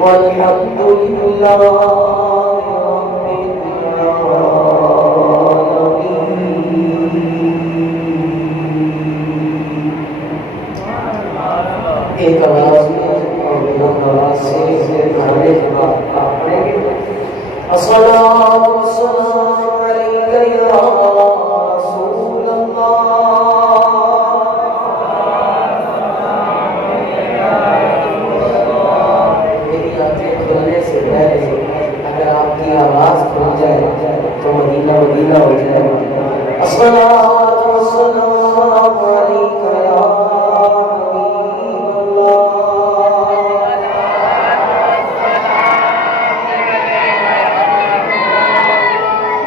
والحمد لله رب العالمين. ایک آواز میں اور بلند آواز سے پڑھنے کے بعد آپ پڑھیں گے الصلاۃ والسلام علیک یا رسول اللہ. اگر آپ کی آواز کھل جائے تو مدینہ مدینہ ہو جائے. الصلاۃ والسلام علیک یا حبیب اللہ.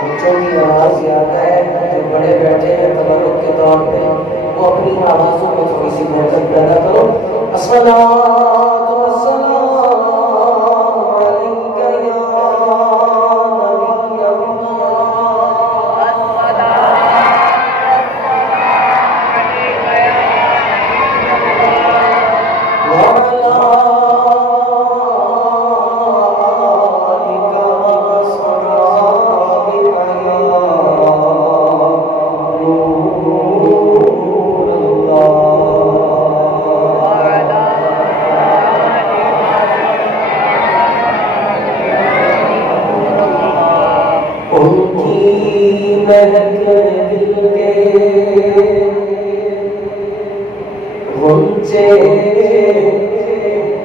بچوں کی آواز زیادہ ہے جو بڑے بیٹھے ہیں تبرک کے طور پہ وہ اپنی آوازوں میں تھوڑی سی برکت پیدا کرو. الصلاۃ والسلام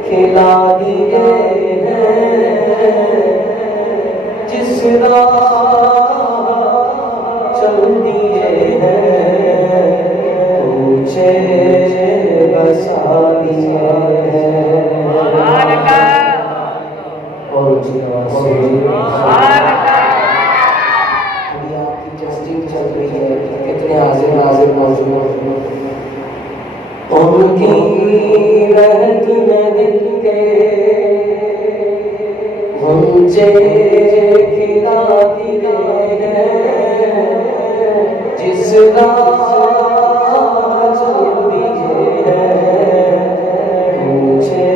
کھلا دیے جس راہ چل دیے پوچھے بسا دیے اور آپ کی ٹیسٹنگ چل رہی ہے کتنے حاضر ناظر موجود ان کی رحمت میں دل کے غنچے کھلا دیے جس راہ چل دیے مجھے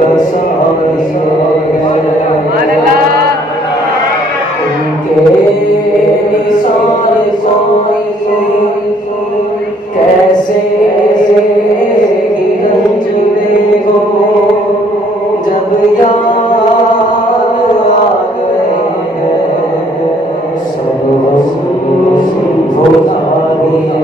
بسا دیے ان کے نثار کوئی کیسے جب یاد آ گئے سب بھلا دیے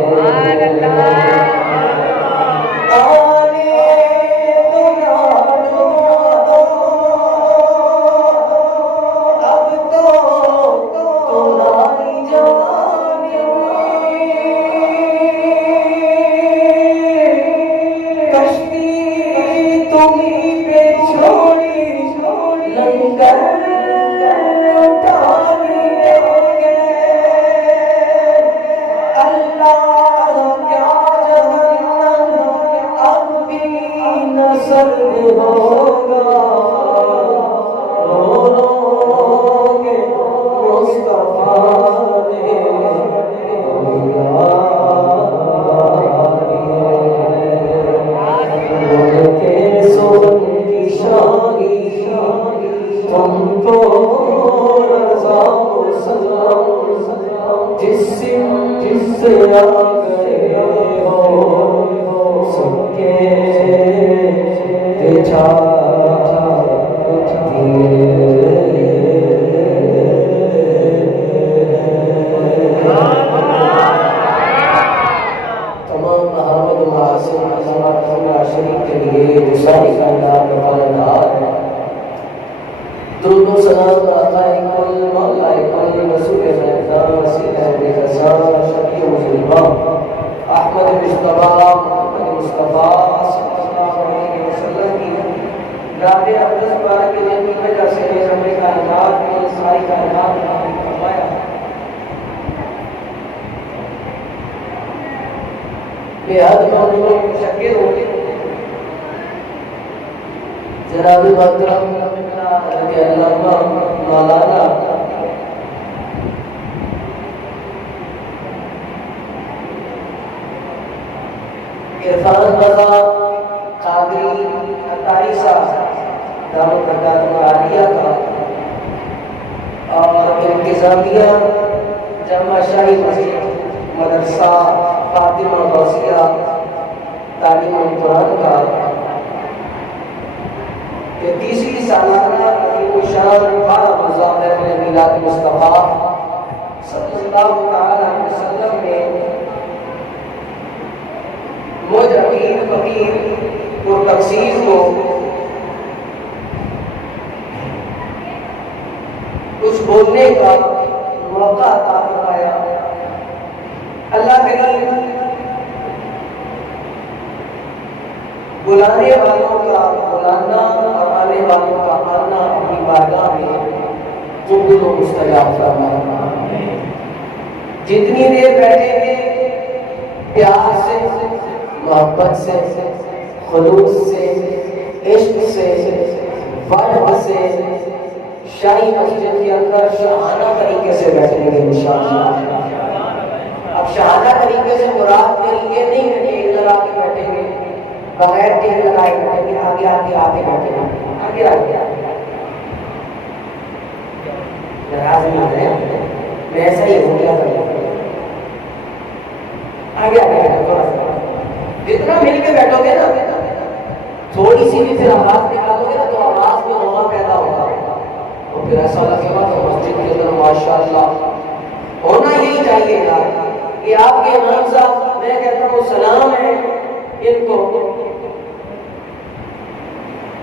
جناب محترم علامہ مولانا عرفان رضا قادری عطاری صاحب دعوت عالیہ کا اور انتظامیہ جامع شاہی مسجد مدرسہ فاطمہ غوثیہ تعلیم القرآن کا یہ تیسری سالانہ عظیم الشان 12 روزہ محفل میلاد مصطفیٰ صلی اللہ علیہ وسلم میں مجھ امیر فقیر اور تقسیم کو کچھ بولنے کا موقع عطا فرمایا۔ اللہ کریم بلانے والوں کا بلانا اور آنے والوں کا آنا اپنی بارگاہ میں قبول و مستجاب فرمائے۔ جتنی دیر بیٹھے گے پیار سے، محبت سے، خلوص سے، عشق سے، وحب سے شاہی مسجد کے اندر شاہانہ طریقے سے بیٹھیں گے انشاءاللہ۔ اب شاہانہ طریقے سے مراد میری یہ نہیں ہے کہ ٹیک لگا کے بیٹھیں گے، بغیر ٹیک لگائے بیٹھیں گے، آگے آگے آگے بیٹھیں گے، آگے آگے ناراض نہیں ہوتے ہیں، میں ایسا ہی ہو گیا کروں آگے آگے تھوڑا سا جتنا مل کے بیٹھو گے نا، تھوڑی سی بھی پھر آواز نکالو گے نا تو آواز میں ہونا پیدا ہوگا، اور پھر ایسا لگے گا تو مسجد کے اندر ماشاءاللہ ہونا یہی چاہیے یار کہ آپ کے امام صاحب، میں کہتا ہوں سلام ہے ان کو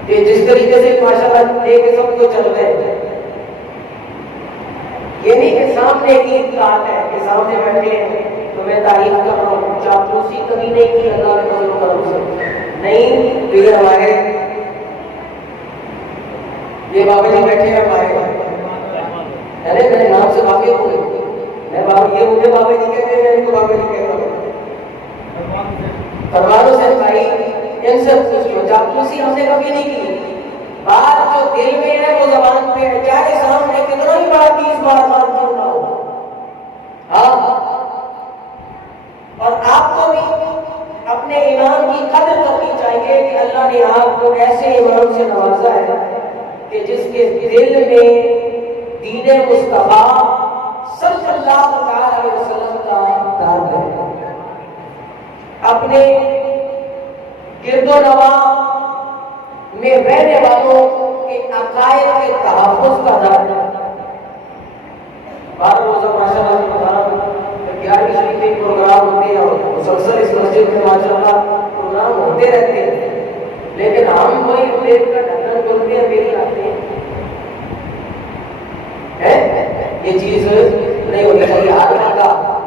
کہ جس طریقے سے ماشاءاللہ لے کے سب کو چل رہے، یہ نہیں کہ سامنے کی بات ہے کہ سامنے بیٹھے ہیں تو میں تعریف کر رہا ہوں، چاپلوسی کبھی نہیں کی اللہ کے فضل و کرم سے، نہیں تو یہ ہمارے یہ بابا جی بیٹھے ہیں ہمارے، ارے میرے نام سے واقع ہو گئے، میں بابا یہ مجھے بابا جی کہتے ہیں، میں ان کو بابا جی کہتا ہوں، پروانوں سے بھائی ان سے پوچھو، چاپلوسی ہم نے کبھی نہیں کی، بات جو دل میں ہے وہ زبان پہ ہے، چاہے سامنے کتنا ہی بار 20 بار کیوں نہ ہو، ہاں، اور آپ کو بھی اپنے امام کی قدر کرنی چاہیے کہ اللہ نے آپ کو ایسے امام سے نوازا ہے کہ جس کے دل میں دین مصطفیٰ صلی اللہ علیہ وسلم کا درد ہے، اپنے گرد و نواح میں رہنے والوں کے عقائد کے تحفظ کا درد ہے۔ 12 روزہ ماشاءاللہ رمضان 11ویں شریف کے پروگرام ہوتے ہیں اور مسلسل اس مسجد میں ماشاءاللہ پروگرام ہوتے رہتے ہیں، لیکن ہم وہی دیکھ کر ڈھکن کھولتے ہیں، میری آتے ہیں یہ چیز نہیں ہونی چاہیے۔ آج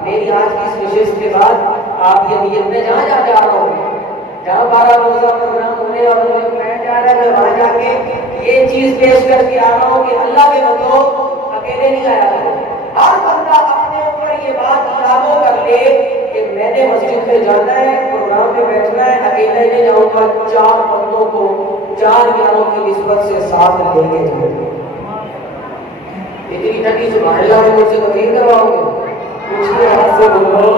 میری آج کی اس نشست کے بعد آپ یہ نیت میں جہاں جا رہا ہوں، جہاں 12 روزہ پروگرام ہونے اور میں جا رہا ہوں، وہاں جا کے یہ چیز پیش کر کے آ رہا ہوں کہ اللہ کے بندو اکیلے نہیں آیا کرو، ہر بندہ اپنے اوپر یہ بات لاگو کر لے کہ میں نے مسجد میں جانا ہے، پروگرام میں بیٹھنا ہے، اکیلے نہیں جاؤں گا، 4 بندوں کو 4 یاروں کی نسبت سے ساتھ لے کے جاؤں گا۔ اتنی ٹھنڈی سبحان اللہ میں مجھ سے تقریر کرواؤ گے، کچھ بھی ہاتھ سے بولو،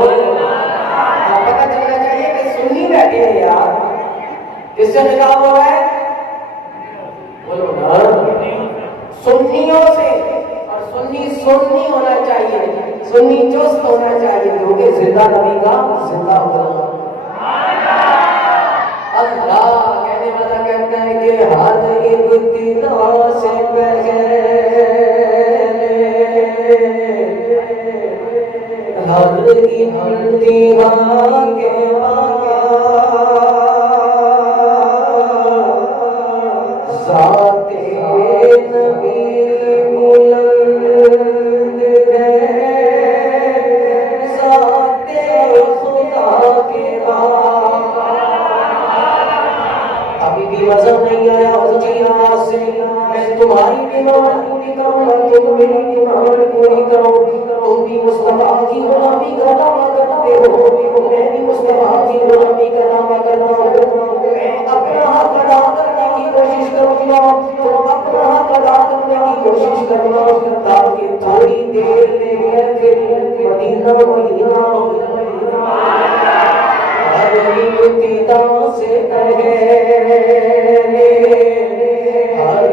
پتہ چلنا چاہیے کہ سنی بیٹھے ہیں یار، کس سے خطاب ہو رہا ہے؟ بولو نا، سنیوں سے، اور سنی ہونا چاہیے، سنی چست ہونا چاہیے، کیونکہ زندہ نبی کا زندہ ہونا۔ اللہ کہنے والا کہتا ہے کہ ہر ابتدا سے پہلے ہر امتحان کے بعد ذات نبی بلند ہے، ذات خدا کے بعد۔ ابھی بھی وزن نہیں آیا اونچی آواز سے، میں تمہاری ڈیمانڈ پوری کروں گا، تم میری ڈیمانڈ پوری کرو، تم بھی مصطفیٰ کی غلامی کا دعویٰ کرتے ہو، میں بھی مصطفیٰ کی غلامی کا دعویٰ کرتا ہوں، میں اپنا حق ادا کرنے کی کوشش کروں گا، تم اپنا حق ادا کرنے کی کوشش کرنا، تاکہ تھوڑی دیر میں پھر مدینہ ہر ابتدا سے پہلے ہر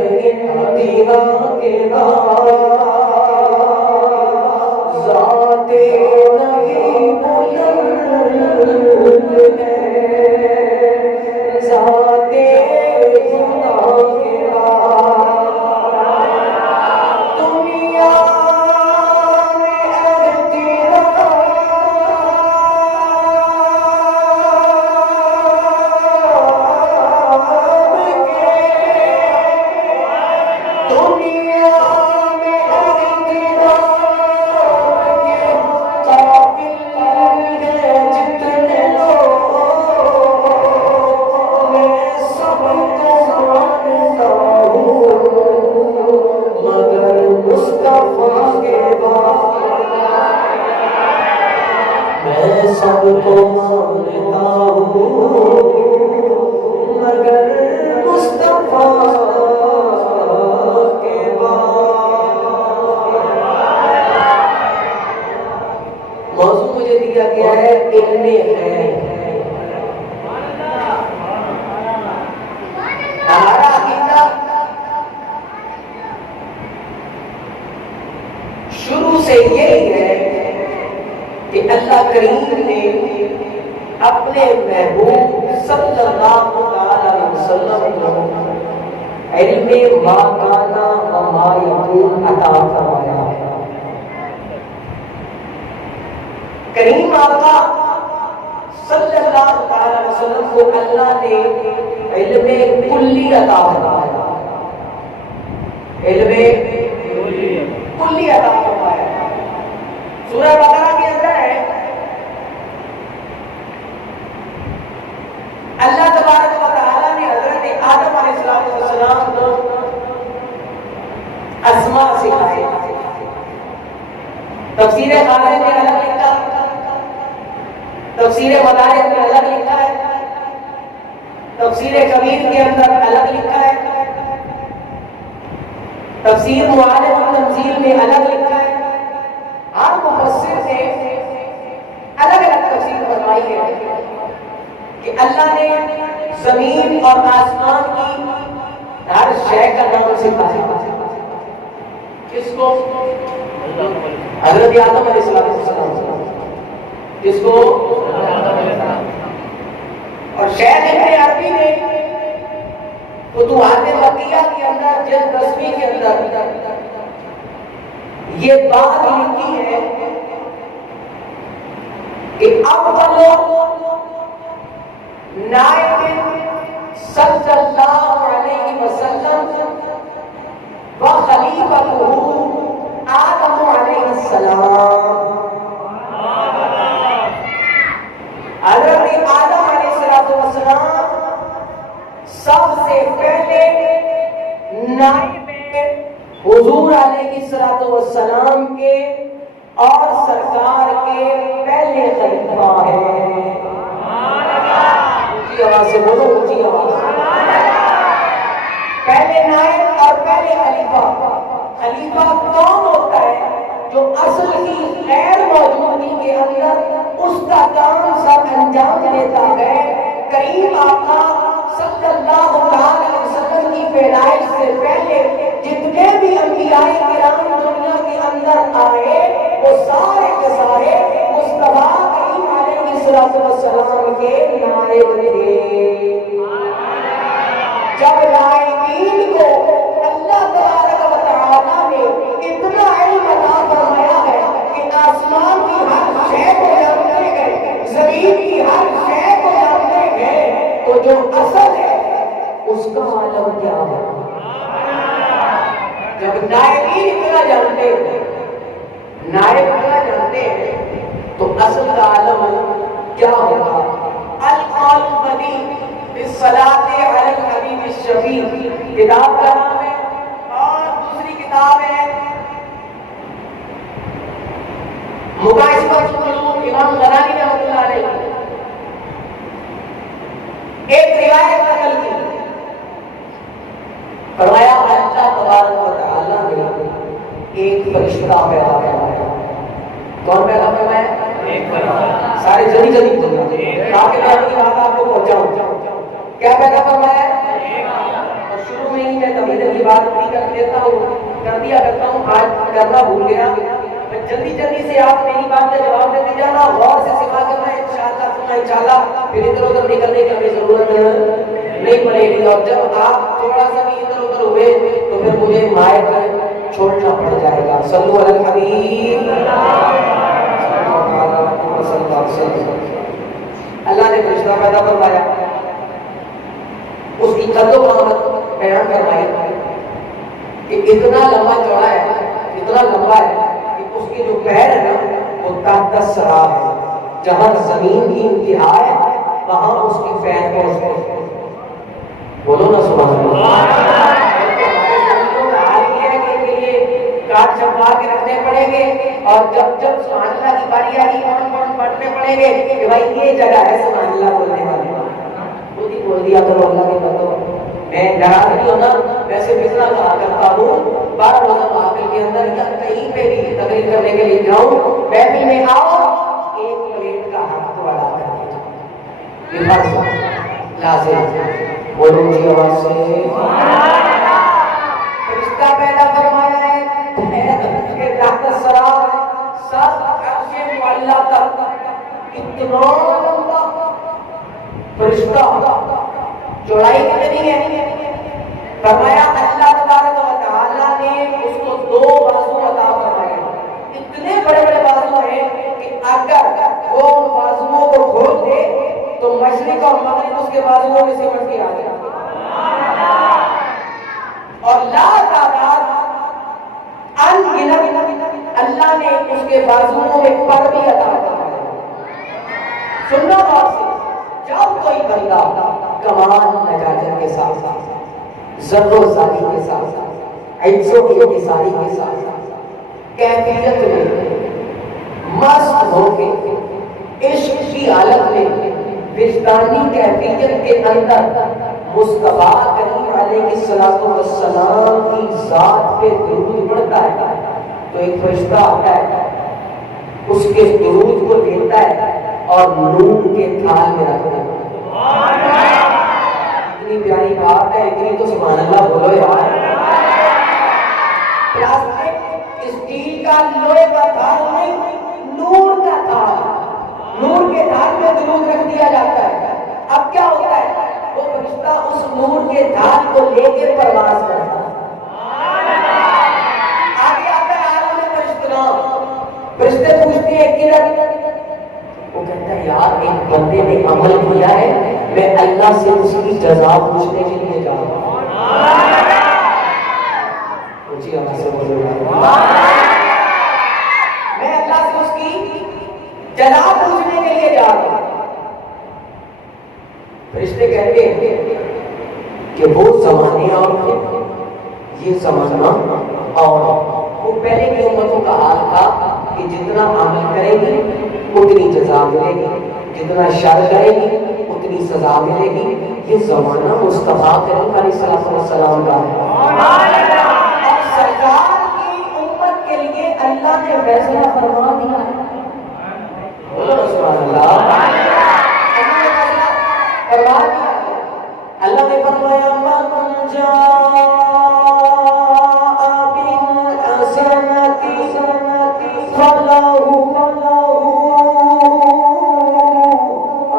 اپنے محبوب صلی اللہ علیہ وسلم کو علم ما کان و ما یکون عطا فرمایا ہے۔ کریم آقا صلی اللہ علیہ وسلم کو اللہ نے علم کلی عطا فرمایا، علم کلی عطا فرمایا۔ سورہ بقرہ کے اندر ہے اللہ تبارک و تعالی نے حضرت آدم علیہ السلام کو اسماء سکھائے۔ تفسیر خالد میں الگ لکھا، تفسیر مدارک میں الگ لکھا ہے، تفسیر کبیر کے اندر الگ لکھا ہے، تفسیر معالم و تنزیل میں الگ لکھا ہے۔ ہر مفسر نے الگ الگ تفسیر فرمائی ہے کہ اللہ نے زمین اور آسمان کی ہر شے کا نام سکھایا۔ کس کو؟ حضرت آدم علیہ السلام۔ کس کو؟ اور شیخ ابن عربی نے فتوحات مکیہ کے اندر جلد 10ویں کے اندر یہ بات لکھی ہے کہ اول نائب صلی اللہ علیہ وسلم و خلیفۃہ آدم علیہ السلام۔ حضرت آدم علیہ السلام سب سے پہلے نائب حضور علیہ السلام کے اور سرکار کے پہلے خلیفہ ہیں۔ اونچی آواز سے بولو، اونچی آواز سے۔ پہلے نائب اور پہلے خلیفہ۔ خلیفہ کون ہوتا ہے؟ جو اصل کی غیر موجودگی کے اندر اس کا کام سب انجام دیتا ہے۔ کریم آقا صلی اللہ علیہ وسلم کی پیدائش سے پہلے جتنے بھی انبیاء کرام دنیا کے اندر آئے وہ سارے کے سارے مصطفیٰ کریم علیہ السلام کے نائب تھے۔ جب نائبین کو اللہ تبارک و تعالیٰ نے اتنا علم عطا فرمایا ہے کہ آسمان کی ہر شے کو جانتے گئے، زمین کی ہر شے کو جانتے گئے، تو جو اصل ہے اس کا عالم کیا ہے؟ جب نائبین اتنا جانتے ہیں، نائب اتنا جانتے ہیں تو اصل کا عالم کیا ہوگا؟ القول البدیع بالصلاۃ علی الحبیب الشفیع کتاب کا نام ہے، اور دوسری کتاب ہے مباحثۃ القلوب، امام غزالی رحمۃ اللہ علیہ۔ ایک روایت نقل کی، فرمایا اللہ تبارک و تعالی نے ایک فرشتہ پیدا فرمایا۔ کون پیدا فرمایا؟ ایک فرشتہ۔ سارے جلدی جلدی تاکہ میں اپنی بات آپ کو پہنچاؤں۔ کیا پیدا فرمایا؟ اور شروع میں ہی میں تبلیغ کی بات بھی کر دیا کرتا ہوں، آج کرنا بھول گیا۔ جلدی جلدی سے آپ میری بات کا جواب دیتے جانا، غور سے سماع کرنا، انشاءاللہ پھر ادھر ادھر نکلنے کی ہمیں ضرورت نہیں پڑے گی۔ اور جب آپ تھوڑا سا بھی ادھر ادھر ہوئے تو پھر مجھے مائک چھوڑنا پڑ جائے گا۔ صلو علی الحبیب۔ اللہ نے فرشتہ پیدا فرمایا، اس کی قد و قامت بیان فرمائی کہ اتنا لمبا چوڑا ہے، اتنا لمبا ہے کہ اس کے جو پیر ہے نا وہ تحت الثری ہے، جہاں زمین کی انتہا ہے وہاں اس کی پیر پہنچتے ہیں۔ بولو نا سبحان اللہ۔ کاٹ چھپا کے رکھنے پڑیں گے، اور جب جب سبحان اللہ کی باری آئی کون پڑھنے پڑیں گے کہ بھائی یہ جگہ ہے سبحان اللہ بولنے والی۔ خود ہی بول دیا کرو اللہ کے بندو۔ میں ڈراتی ہوں نا، ویسے بسنا کہا کرتا ہوں، 12 روزہ محفل کے اندر یا کہیں پہ بھی تقریر کرنے کے لیے جاؤں، محفل میں آؤ ایک پلیٹ کا حق تو ادا کر کے جاؤ، یہ فرض لازم۔ بولو جی آواز سے۔ فرشتہ پیدا فرمایا ہے کہ تحت الثری سب عرش معلی تک اتنا لمبا فرشتہ چوڑائی کتنی ہے؟ فرمایا اللہ تبارک و تعالیٰ نے اس کو 2 بازو عطا فرمائے، اتنے بڑے بڑے بازو ہیں کہ اگر وہ بازوؤں کو کھول دے تو مشرق اور مغرب اس کے بازوؤں میں سمٹ کے آ جائے، اور لا تعداد انگنت اللہ نے اس کے بازوؤں میں پر بھی عطا فرمائے۔ سننا بات سے، جب کوئی بندہ کمال نجاجت کے ساتھ زر و زاری کے ساتھ عز و انکساری کے ساتھ کیفیت میں مست ہو کے عشق کی حالت میں وجدانی کیفیت کے اندر مصطفیٰ کریم علیہ الصلوۃ والسلام کی ذات پہ درود پڑھتا ہے تو ایک فرشتہ آتا ہے، اس کے درود کو لیتا ہے اور نور کے تھال میں رکھ دیتا ہے۔ اتنی پیاری بات ہے، اتنی تو سبحان اللہ بولو یار۔ پلاسٹک اسٹیل کا لوہے کا تھال نہیں، نور کا تھال، نور کے تھال میں درود رکھ دیا جاتا ہے۔ اب کیا ہوتا ہے؟ وہ فرشتہ اس نور کے تھال کو لے کے پرواز کرتا ہے، آگے آتا ہے عالم فرشتہ، فرشتے پوچھتے ہیں کدھر؟ وہ کہتا ہے یار ایک بندے نے عمل کیا ہے، میں اللہ سے اس کی جزا پوچھنے کے لیے جا رہا ہوں۔ اونچی آواز سے بولو میں اللہ سے اس کی جزا پوچھنے کے لیے جا رہا ہوں۔ فرشتے کہتے ہیں کہ وہ زمانے اور یہ زمانہ اور وہ پہلے کی امتوں کا حال تھا کہ جتنا عمل کرے گی اتنی جزا ملے گی، جتنا شر کرے گی اتنی سزا ملے گی۔ یہ زمانہ مصطفیٰ کریم علیہ السلام کا ہے، اور سرکار کی امت کے لیے اللہ نے فیصلہ فرما دیا ہے۔ سبحان اللہ، اللہ نے فرمایا من جاء بالحسنۃ فلہ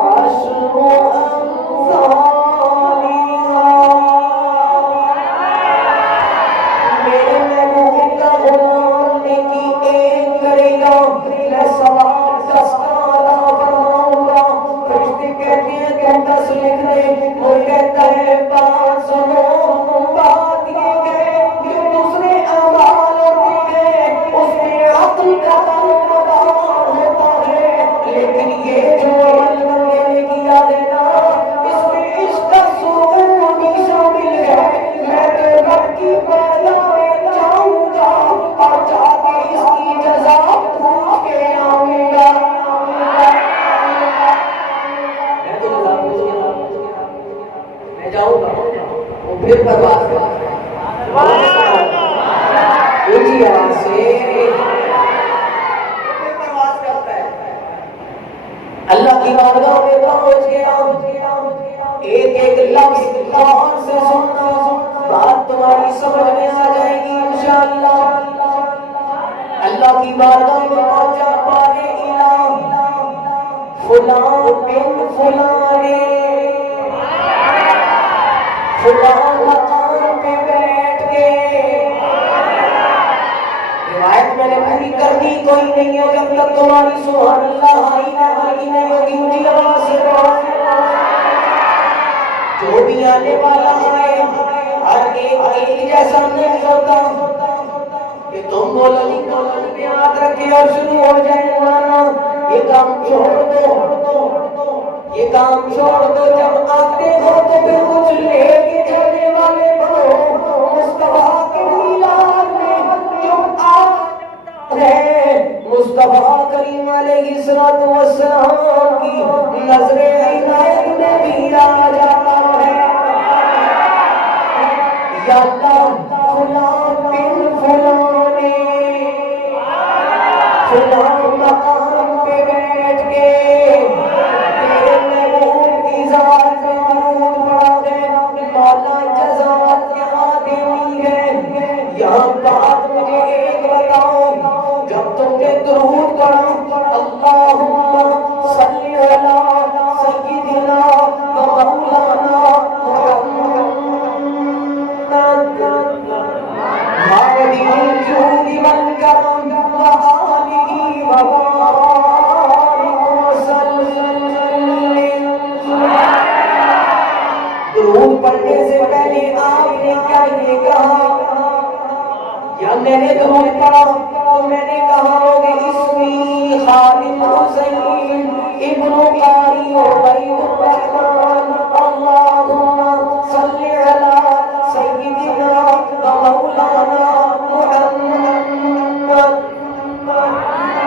عشر امثالها۔ میرے محبوب کا غلام نیکی ایک کرے گا میں ثواب 10 عطا فرماؤں گا۔ فرشتے کہتے ہیں کہ 10 لکھ لیں، وہ کہتا ہے 5 سنو۔ بات یہ ہے کہ دوسرے اعمال ہوتے ہیں اس میں عقل کا مدار ہوتا ہے، لیکن یہ جو عمل بندے نے کیا ہے نا اس میں عشق کا سرور بھی شامل ہے۔ میں تو رب کی بارگاہ میں جاؤں گا اور جا کے اس کی جزا پوچھ کے آؤں گا۔ میں جاؤں گا وہ پھر پرواز کرتا ہے، اونچی آواز سے پھر پرواز کرتا ہے۔ اللہ کی بارگاہ میں پہنچ گیا، ایک ایک لفظ غور سے سننا، بات تمہاری سمجھ میں آ جائے گی انشاءاللہ۔ اللہ کی بارگاہ میں پہنچا، پارے الہ فلاں بن فلاں نے فلاں مقام پہ بیٹھ کے، روایت میں نے پوری کر دی، کوئی نہیں ہے جب تک تمہاری سبحان اللہ آئی نہ آئی نہیں ہوگی۔ اونچی آواز سے جو بھی آنے والا آئے ہر ایک جیسا نہیں ہوتا کہ تم مولانا پہ ہاتھ رکھے اور شروع ہو جائے مولانا یہ کام چھوڑ دو، یہ کام چھوڑ دو، جب آتے ہو تو پھر کچھ لے کے جانے والے بنو۔ مصطفیٰ کے میلاد میں جو آپ ہے مصطفیٰ کریم علیہ السلام کی نظر عنایت میں بھی آ جاتا ہے، یا اللہ فلاں بن فلاں نے فلاں مقام پہ بیٹھ کے تیرے محبوب کی ذات میں درود پڑھا ہے، مولا جزا کیا دینی ہے؟ یہاں بات مجھے ایک بتاؤ، جب تم نے درود پڑھا اللہم صلی علی سیدنا معدن الجود والكرم وآله وبارك وسلم. درود پڑھنے سے پہلے آپ نے کیا یہ کہا؟ یا میں نے درود پڑھا تو میں نے کہا کہ اسمی خالد حسین ابن قاری عبید الرحمن اللہم صلی علی سیدنا مولانا محمد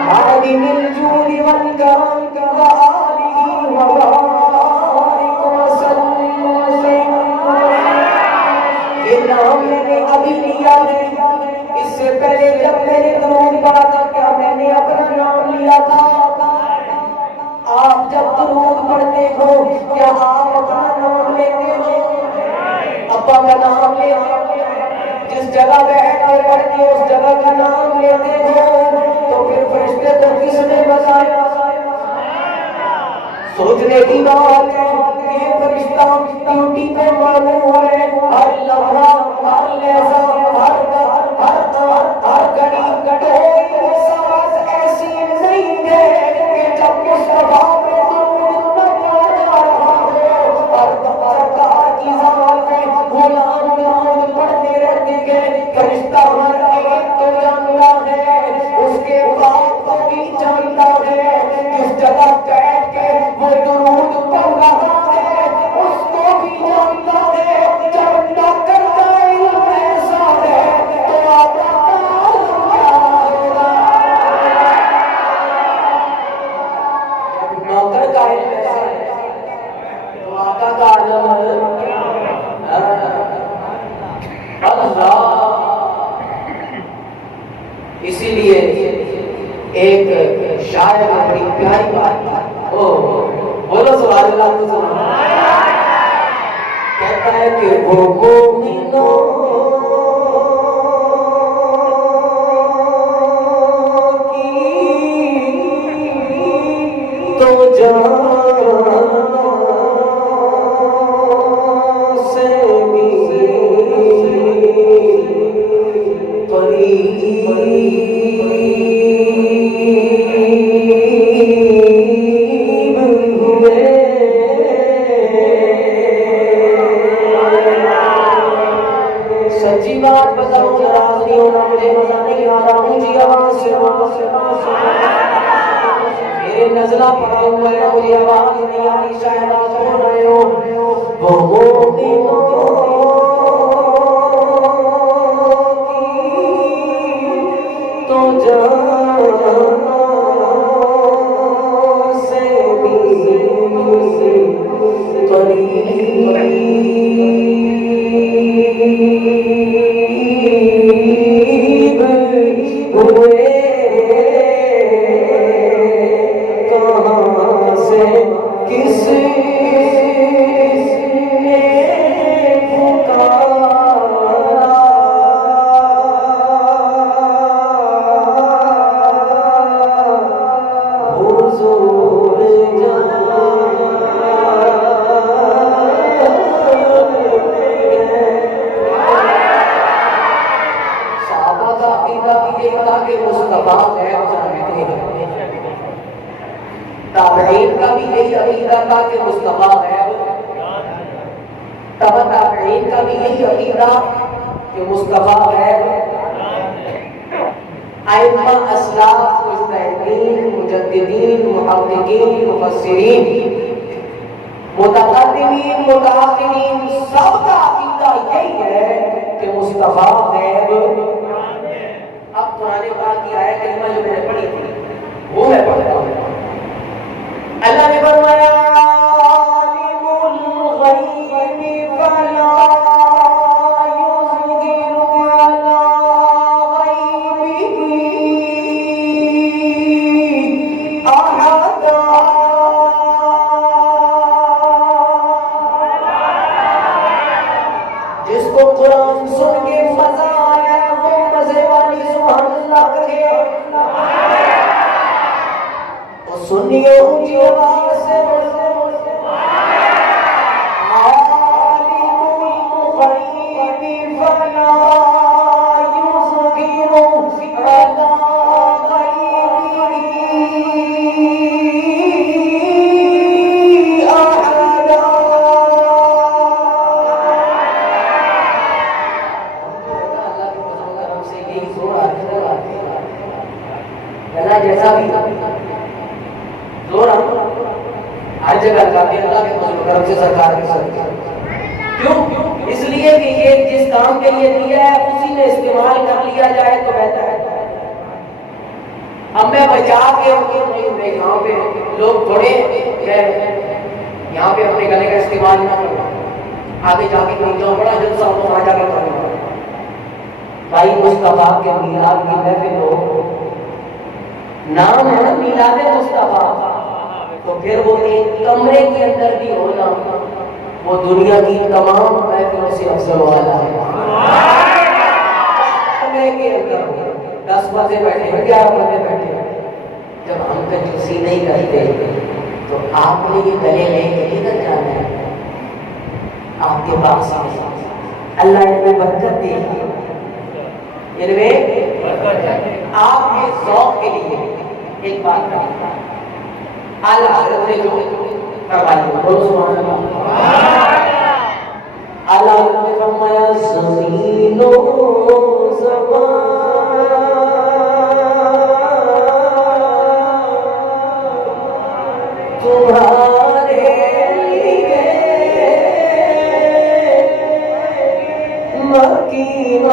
معدن الجود والکرم وآلہ وبارک وسلم. یہ نام میں نے ابھی لیا ہے. اس سے پہلے جب میں نے درود پڑھا تھا کیا میں نے اپنا نام لیا تھا؟ آپ جب درود پڑھتے ہو کیا آپ اپنا نام لیتے ہو؟ ابا کا نام لیتے ہو؟ جس جگہ بیٹھ کر پڑھتے ہو اس جگہ کا نام لیتے ہو تو پھر فرشتے کو کس نے بتایا؟ سوچنے کی بات ہے. یہ فرشتہ ڈیوٹی پہ معلوم ہے. ہر لمحہ ہر لحظہ ہر گھڑی کوئی سانس ایسی نہیں ہے کہ جب مصطفیٰ پہ درود نہ پڑھا جا رہا ہو اور سرکار کی ذات پہ غلام درود پڑھتے رہتے ہیں. فرشتہ ہر ایک کو جانتا ہے, اس کے باپ کو بھی جانتا ہے, جس جگہ بیٹھ کے وہ درود پڑھ رہا ہے اس کو بھی جانتا ہے. جب نہ کرتا علم ایسا ہے تو آپ نوکر کا علم ایسا ہے تو آقا کا علم اللہ. اسی لیے ایک شاعر نے بڑی پیاری بات بولو سبحان اللہ تو سبحان اللہ کہتا ہے کہ وہ مومنوں کی تو جان سے بھی قریب نزلہ پڑا ہوا ہے مجھے آواز نہیں آئی شاید آپ سن رہے ہو. وہ مومنوں کی تو جان سے بھی قریب ہوئے کس نے پکارا حضور صحابہ کا عقیدہ بھی یہ تھا کہ مصطفیٰ غیب جانتے ہیں. تابعین کا بھی یہی عقیدہ تھا کہ مصطفیٰ غیب. تبع تابعین کا بھی یہی عقیدہ کہ مصطفیٰ غیب. ائمہ اسلاف مجتہدین مجددین محققین مفسرین متقدمین متأخرین سب کا عقیدہ یہی ہے کہ مصطفیٰ غیب. اب قرآن پاک کی آیت کریمہ جو میں نے پڑھی تھی وہ میں پڑھتا ہوں. اللہ نے فرمایا عالم الغیب فلا یظہر علی غیبہ احدا. جس کو قرآن سن کے مزہ آیا وہ مزے والی سبحان اللہ کہے. پیسہ بھی زور ہر جگہ لگاتے ہیں اللہ کے فضل و کرم سے سرکار کے ساتھ. کیوں؟ اس لیے کہ یہ جس کام کے لیے دیا ہے اسی نے استعمال کر لیا جائے تو بہتر ہے. اب میں بچا کے میں یہاں پہ لوگ تھوڑے یہاں پہ اپنے گلے کا استعمال نہ کروں, آگے جا کے کہیں جاؤں بڑا جلسہ ہو تو وہاں جا کر کروں گا. بھائی مصطفیٰ کے میلاد کی محفل ہو, نام ہے میلاد مصطفیٰ, تو پھر وہ ایک کمرے کے اندر بھی ہونا وہ دنیا کی تمام محفلوں سے افضل والا ہے. کمرے کے اندر 10 بندے بیٹھے ہیں, 11 بندے بیٹھے ہیں, جب ہم کنجوسی نہیں کرتے تو آپ نے یہ گلے لے کے کدھر جانا ہے؟ آپ کے پاس اللہ ان میں برکت دے, ان میں آپ کے ذوق کے لیے ایک بات کرتا ہے. اعلیٰ حضرت نے جو فرمایا بولو سبحان اللہ. اعلیٰ حضرت نے فرمایا زمین و زمان تمہارے لیے مکین و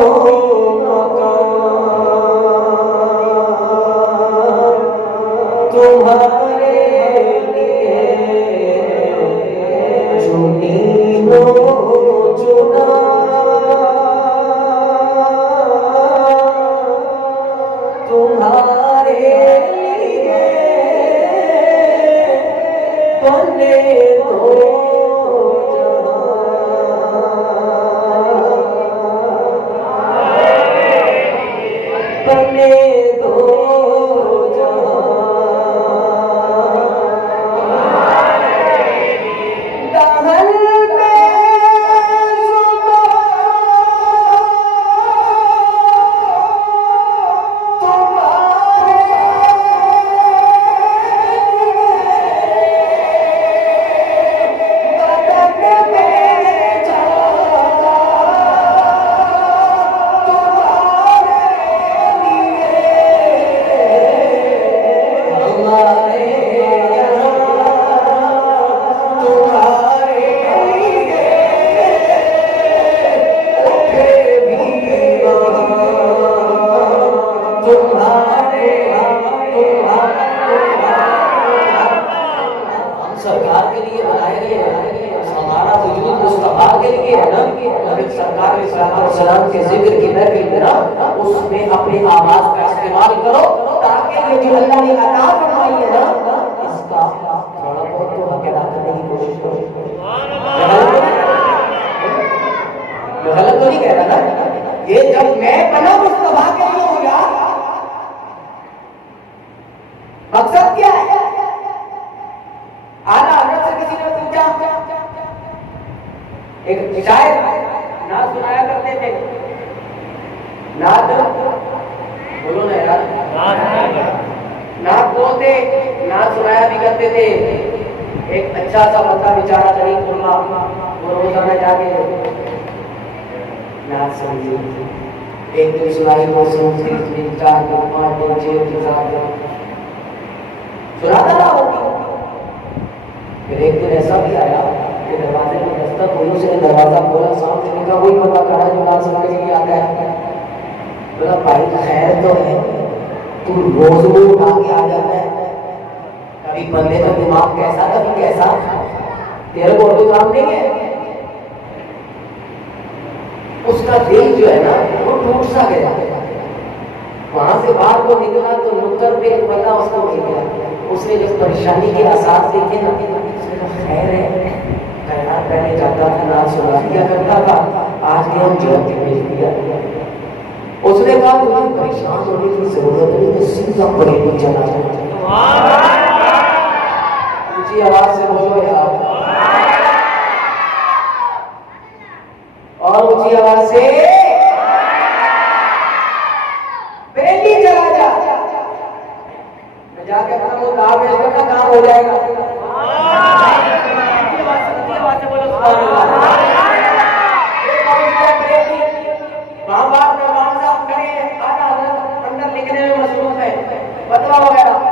فتوا وغیرہ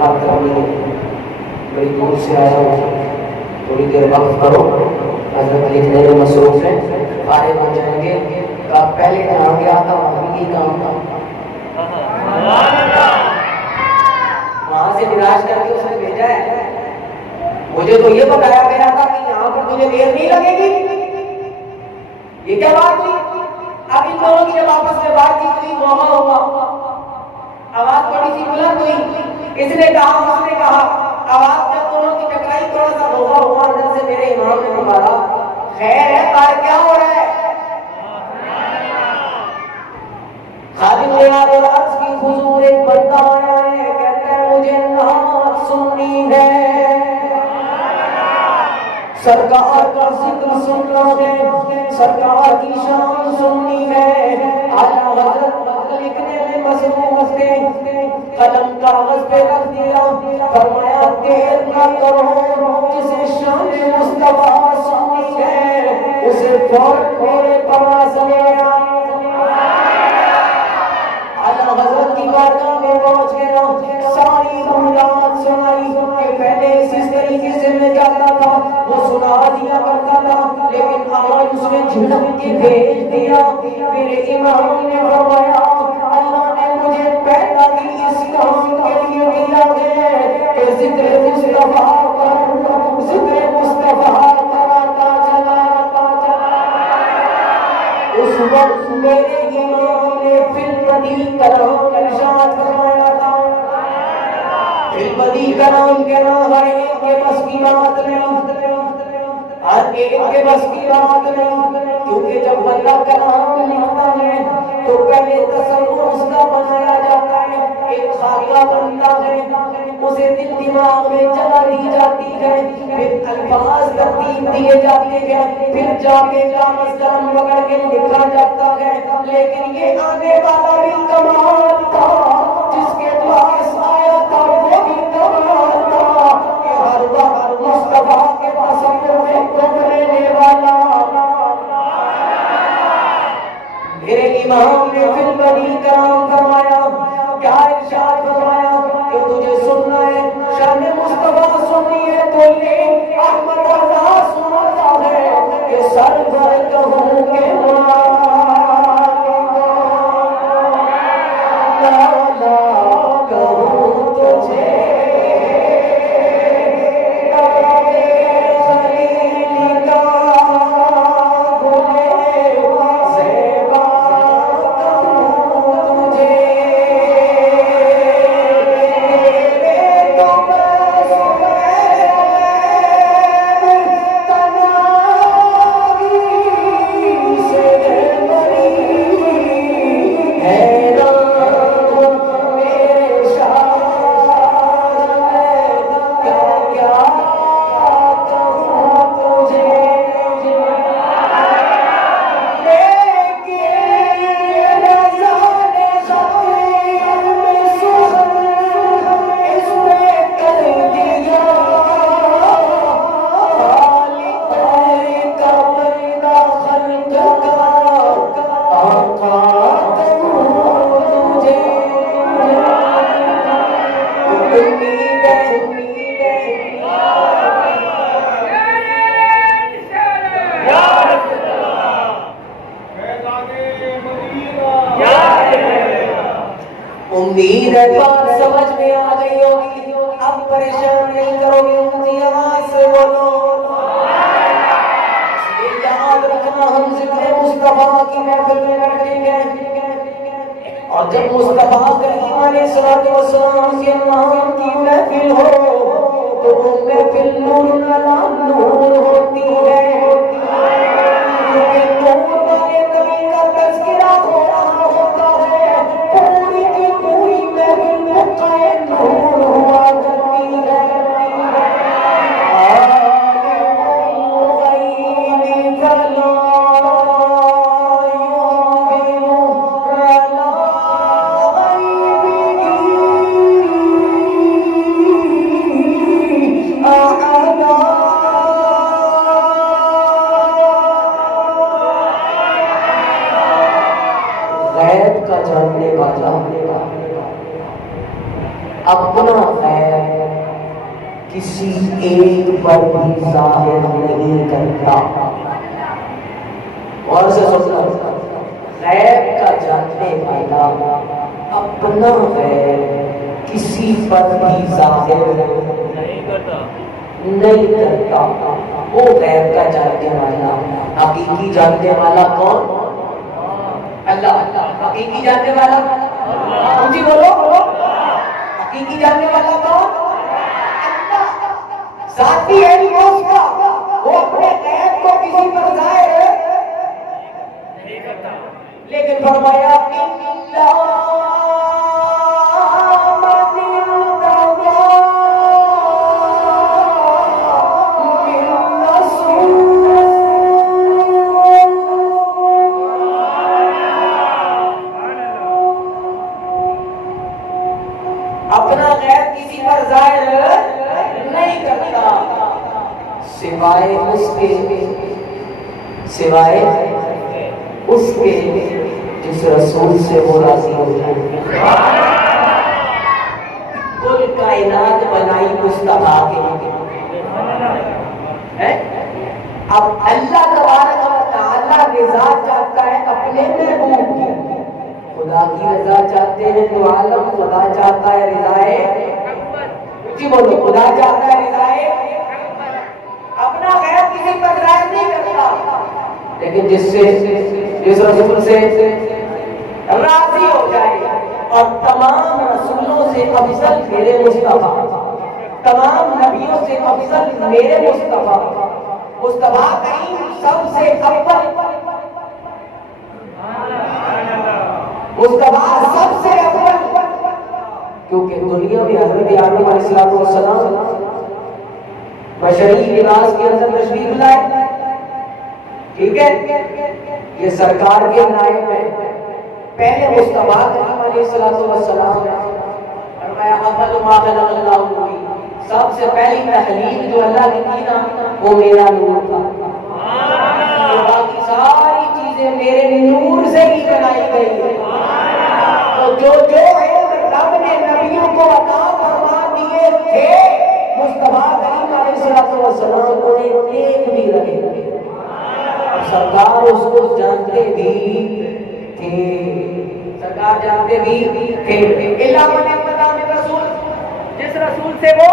خاطر میں بڑی دور سے آیا ہوں، تھوڑی دیر وقت کرو، حضرت لکھنے میں مصروف ہیں، فارغ ہو جائیں گے۔ آپ پہلے جہاں گیا تھا وہاں بھی کام تھا، وہاں سے نراش کر کے اس نے بھیجا ہے۔ مجھے تو یہ بتایا گیا تھا کہ یہاں پر تجھے دیر نہیں لگے گی، یہ کیا بات ہوئی؟ اب ان دونوں کی جب آپس میں بات چیت ہوئی، موقع ہوا، آواز تھوڑی سی بلند ہوئی، اس نے کہا اس نے کہا، آواز جب دونوں کی ٹکرائی تھوڑا سا دھوکا ہوا، اندر سے میرے امام نے پکارا، خیر ہے کار کیا ہو رہا ہے؟ خادم نے عرض کی حضور ایک بندہ آیا ہے، کہتا ہے مجھے نعت سننی ہے، سرکار کا ذکر سننا ہے، سرکار کی شان سننی ہے۔ اعلیٰ حضرت لکھنے میں مصروف تھے، قلم کاغذ پہ رکھ دیا، فرمایا دیر نہ کرو، جسے شان مصطفیٰ سننی ہے اسے فوراً میرے پاس لے آ۔ اعلیٰ حضرت کی بارگاہ میں پہنچ گیا، ساری بات سنائی کہ پہلے اس طریقے سے میں جاتا تھا، وہ سنا دیا کرتا تھا، لیکن آج اس نے جھلک کے بھیج دیا۔ میرے امام نے فرمایا اللہ نے مجھے پیدا بھی اس کام کے لیے کیا ہے کہ ذکر مصطفیٰ کروں، ذکر مصطفیٰ کراتا چلا۔ اس وقت میرے امام نے فی البدی کلام ارشاد فرمایا تھا، فی البدی کلام کہنا ہر ایک کے بس کی بات نہیں، ہر ایک کے بس کی بات نہیں، کیونکہ جب بندہ کلام لکھتا ہے تو پہلے تصور اس کا بنایا جاتا ہے، ایک خاکہ بنتا ہے، اسے دل دماغ میں جگہ دی جاتی ہے، پھر الفاظ ترتیب دیے جاتے ہیں، پھر جا کے کاغذ قلم پکڑ کے لکھا جاتا ہے۔ لیکن یہ آنے والا بھی کمال تھا، جس کے پاس آیا تھا وہ بھی کمال تھا کہ ہر وقت مصطفیٰ کے تصور میں گزرنے والا۔ میرے امام نے فی البدی کلام فرمایا، کیا ارشاد فرمایا کہ تجھے سننا ہے شان مصطفیٰ سننی ہے تو یہ احمد رضا سنتا ہے کہ سر بھر کہوں کہ امید ہے بات سمجھ میں آ گئی ہوگی، اب پریشان نہیں کرو گے، اونچی آواز سے بولو۔ یہ یاد رکھنا ہم ذکر مصطفیٰ کی محفل میں بیٹھے ہیں، اور جب مصطفیٰ کریم علیہ السلام کے نام کی محفل ہو تو وہ محفل نور علی نور ہوتی ہے، کیونکہ نور والے نبی کا تذکرہ ہو رہا ہوتا ہے، پوری کی پوری محفل مقائے نور ہوا کرتی ہے۔ غیب کا جاننے والا اپنا غیب کسی ایک پر بھی ظاہر نہیں کرتا. اور سے سوچنا، غیب کا جاننے والا اپنا غیب کسی پر بھی ظاہر نہیں کرتا. وہ غیب کا جاننے والا. حقیقی جاننے والا کون؟ اللہ. حقیقی جاننے والا جی بولو بولو. حقیقی جاننے والا کون؟ اللہ. ذاتی ہے اس کا، وہ اپنے غیب کو کسی پر ظاہر نہیں کرتا. لیکن فرمایا اپنا غیب کسی پر ظاہر نہیں کرتا سوائے اس کے جس رسول سے وہ راضی ہو جائے. کل کائنات بنائی مصطفیٰ کے. اب اللہ تبارک و تعالی رضا چاہتا ہے اپنے محبوب کی. خدا کی رضا چاہتے ہیں تو عالم. خدا چاہتا ہے رضائے جی بولو. خدا چاہتا ہے رضائے. اپنا غیب کسی پر ظاہر نہیں کرتا، لیکن جس رسول سے راضی ہو جائے. اور تمام رسولوں سے افضل میرے مصطفیٰ، تمام نبیوں سے افضل میرے مصطفیٰ. مصطفیٰ کریم سب سے اول، مصطفیٰ سب سے اول. کیونکہ دنیا میں حضرت آدم علیہ السلام بشری لباس کے اندر تشریف لائے. ٹھیک ہے، یہ سرکار کے نائب ہیں. پہلے مصطفیٰ کریم علیہ السلام فرمایا اول ما خلق اللہ، سب سے پہلی تخلیق جو اللہ نے کی نا وہ میرا نور تھا. باقی ساری چیزیں میرے نور سے ہی بنائی گئی ہیں. تو جو رب نے نبیوں کو عطا فرما دیے تھے مصطفیٰ کریم علیہ السلام کو ایک بھی رہے. سرکار اس کو جانتے بھی تھے. سرکار جانتے بھی تھے. اللہ من رسول، جس رسول سے وہ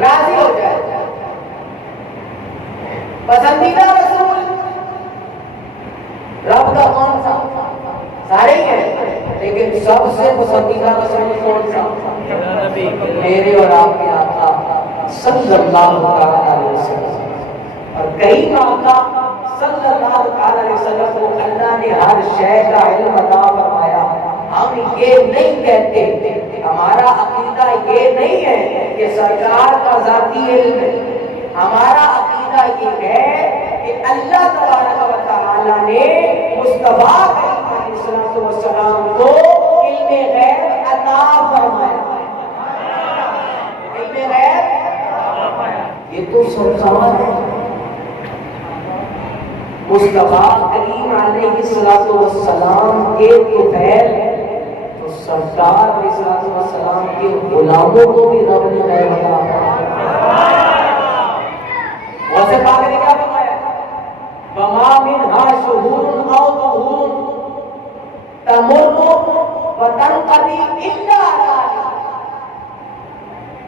راضی ہو جائے. پسندیدہ رسول رب کا کون سا؟ سارے ہی ہیں، لیکن سب سے پسندیدہ رسول کون سا؟ میرے اور آپ کے آقا صلی اللہ علیہ وسلم. اور کئی آقا صلی اللہ علیہ وسلم کو اللہ نے ہر شے کا علم عطا فرمایا. ہم یہ نہیں کہتے، ہمارا عقیدہ یہ نہیں ہے کہ سرکار کا ذاتی علم ہے. ہمارا عقیدہ یہ ہے کہ اللہ تبارک و تعالی نے مصطفیٰ علیہ السلام کو علم غیب عطا فرمایا. علم غیب یہ تو سرکار ہے. مصطفیٰ کریم علیہ السلام کے طفیل تو سرکار علیہ السلام کے غلاموں کو بھی رب نے غیب عطا فرمایا. ویسے پاک نے کیا فرمایا؟ وما منها شهور او ظهور تمر وتنقضي الا ذلك.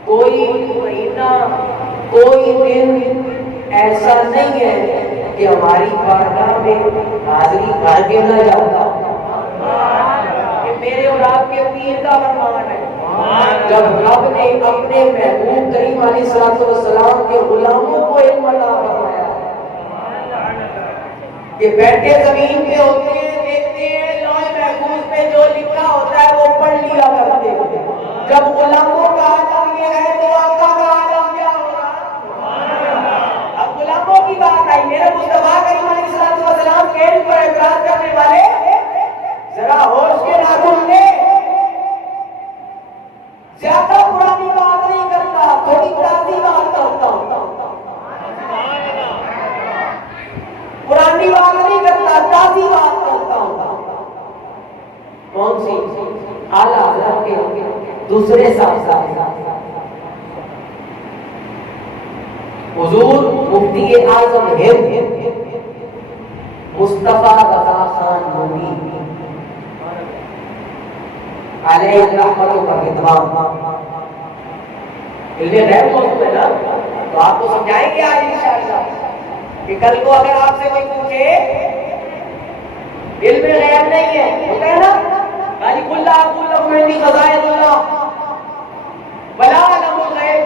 کوئی مہینہ کوئی دن ایسا نہیں ہے کہ ہماری بارگاہ میں حاضری بھر کے نہ جاتا. کہ میرے اور آپ کے پیر کا فرمان ہے. جب رب نے اپنے محبوب کریم علیہ السلام کے غلاموں کو علم عطا فرمایا کہ بیٹھے زمین پہ ہوتے ہیں، دیکھتے ہیں لوح محفوظ پہ جو لکھا ہوتا ہے وہ پڑھ لیا کرتے ہیں. جب غلاموں کا عالم یہ ہے تو آقا کا عالم کیا ہوگا؟ اب غلاموں کی بات آئی. میرے مصطفیٰ کریم علیہ السلام کے علم پر اعتراض کرنے والے ذرا ہوش کے ناخن لے. زیادہ پرانی بات نہیں کرتا، تھوڑی تازی بات کرتا ہوں. پرانی بات نہیں کرتا، تازی بات کرتا ہوں. کون سی؟ اعلیٰ حضرت کے دوسرے صاحب حضور مفتی اعظم ہند مصطفیٰ رضا خان نوری علیہ الرحمۃ والرضوان علم غیب موجود ہے نا، تو آپ کو سمجھائیں گے آج انشاءاللہ کہ کل کو اگر آپ سے کوئی پوچھے علم غیب نہیں ہے، ہوتا ہے نا قال قل اقول لكم عندي خزائن الله ولا اعلم الغیب،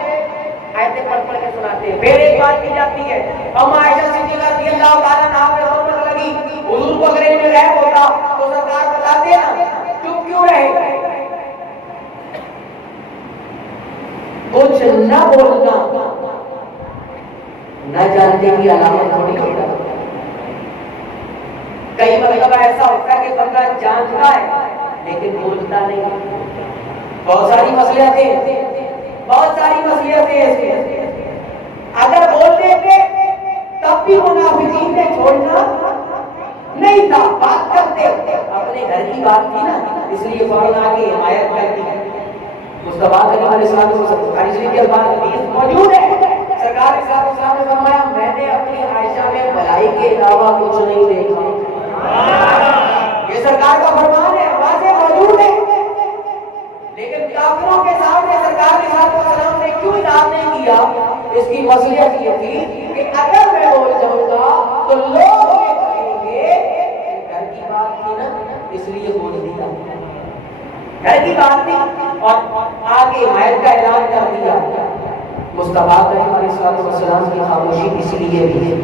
آیتیں پڑھ کے سناتے ہیں. پھر ایک بات کی جاتی ہے، ام عائشہ صدیقہ رضی اللہ تعالیٰ عنہا پہ رحمت لگی، حضور کو اگر علم غیب ہوتا تو سرکار بتاتے نا، چپ کیوں رہے؟ کچھ نہ بولنا نہ جاننے کی علامت تھوڑی ہوتا ہے. کئی مرتبہ ایسا ہوتا ہے کہ بندہ جانتا ہے لیکن بولتا نہیں. بہت ساری مصلحتیں اگر بول دیتے تب بھی منافقین نے چھوڑنا نہیں تھا، بات کرتے اپنے گھر کی بات تھی نا، اس لیے فوراً آگے آیت کر دی. مصطفیٰ کریم علیہ السلام بخاری شریف کے الفاظ حدیث موجود ہے، سرکار صلی اللہ علیہ وسلم نے فرمایا میں نے اپنی عائشہ میں بھلائی کے علاوہ کچھ نہیں دیکھا. یہ سرکار کا فرمان ہے، واضح موجود ہے. لیکن کافروں کے سامنے سرکار صلی اللہ علیہ وسلم نے کیوں اظہار نہیں کیا؟ اس کی مصلحت یہ تھی کہ اگر میں بول جاؤں گا تو لوگ یہ کہیں گے گھر کی بات تھی نا اس لیے بول دیا، گھر کی بات تھی، اور آگے حمایت کا اعلان کر دیا. مصطفیٰ کریم علیہ السلام کی خاموشی اس لیے بھی ہے،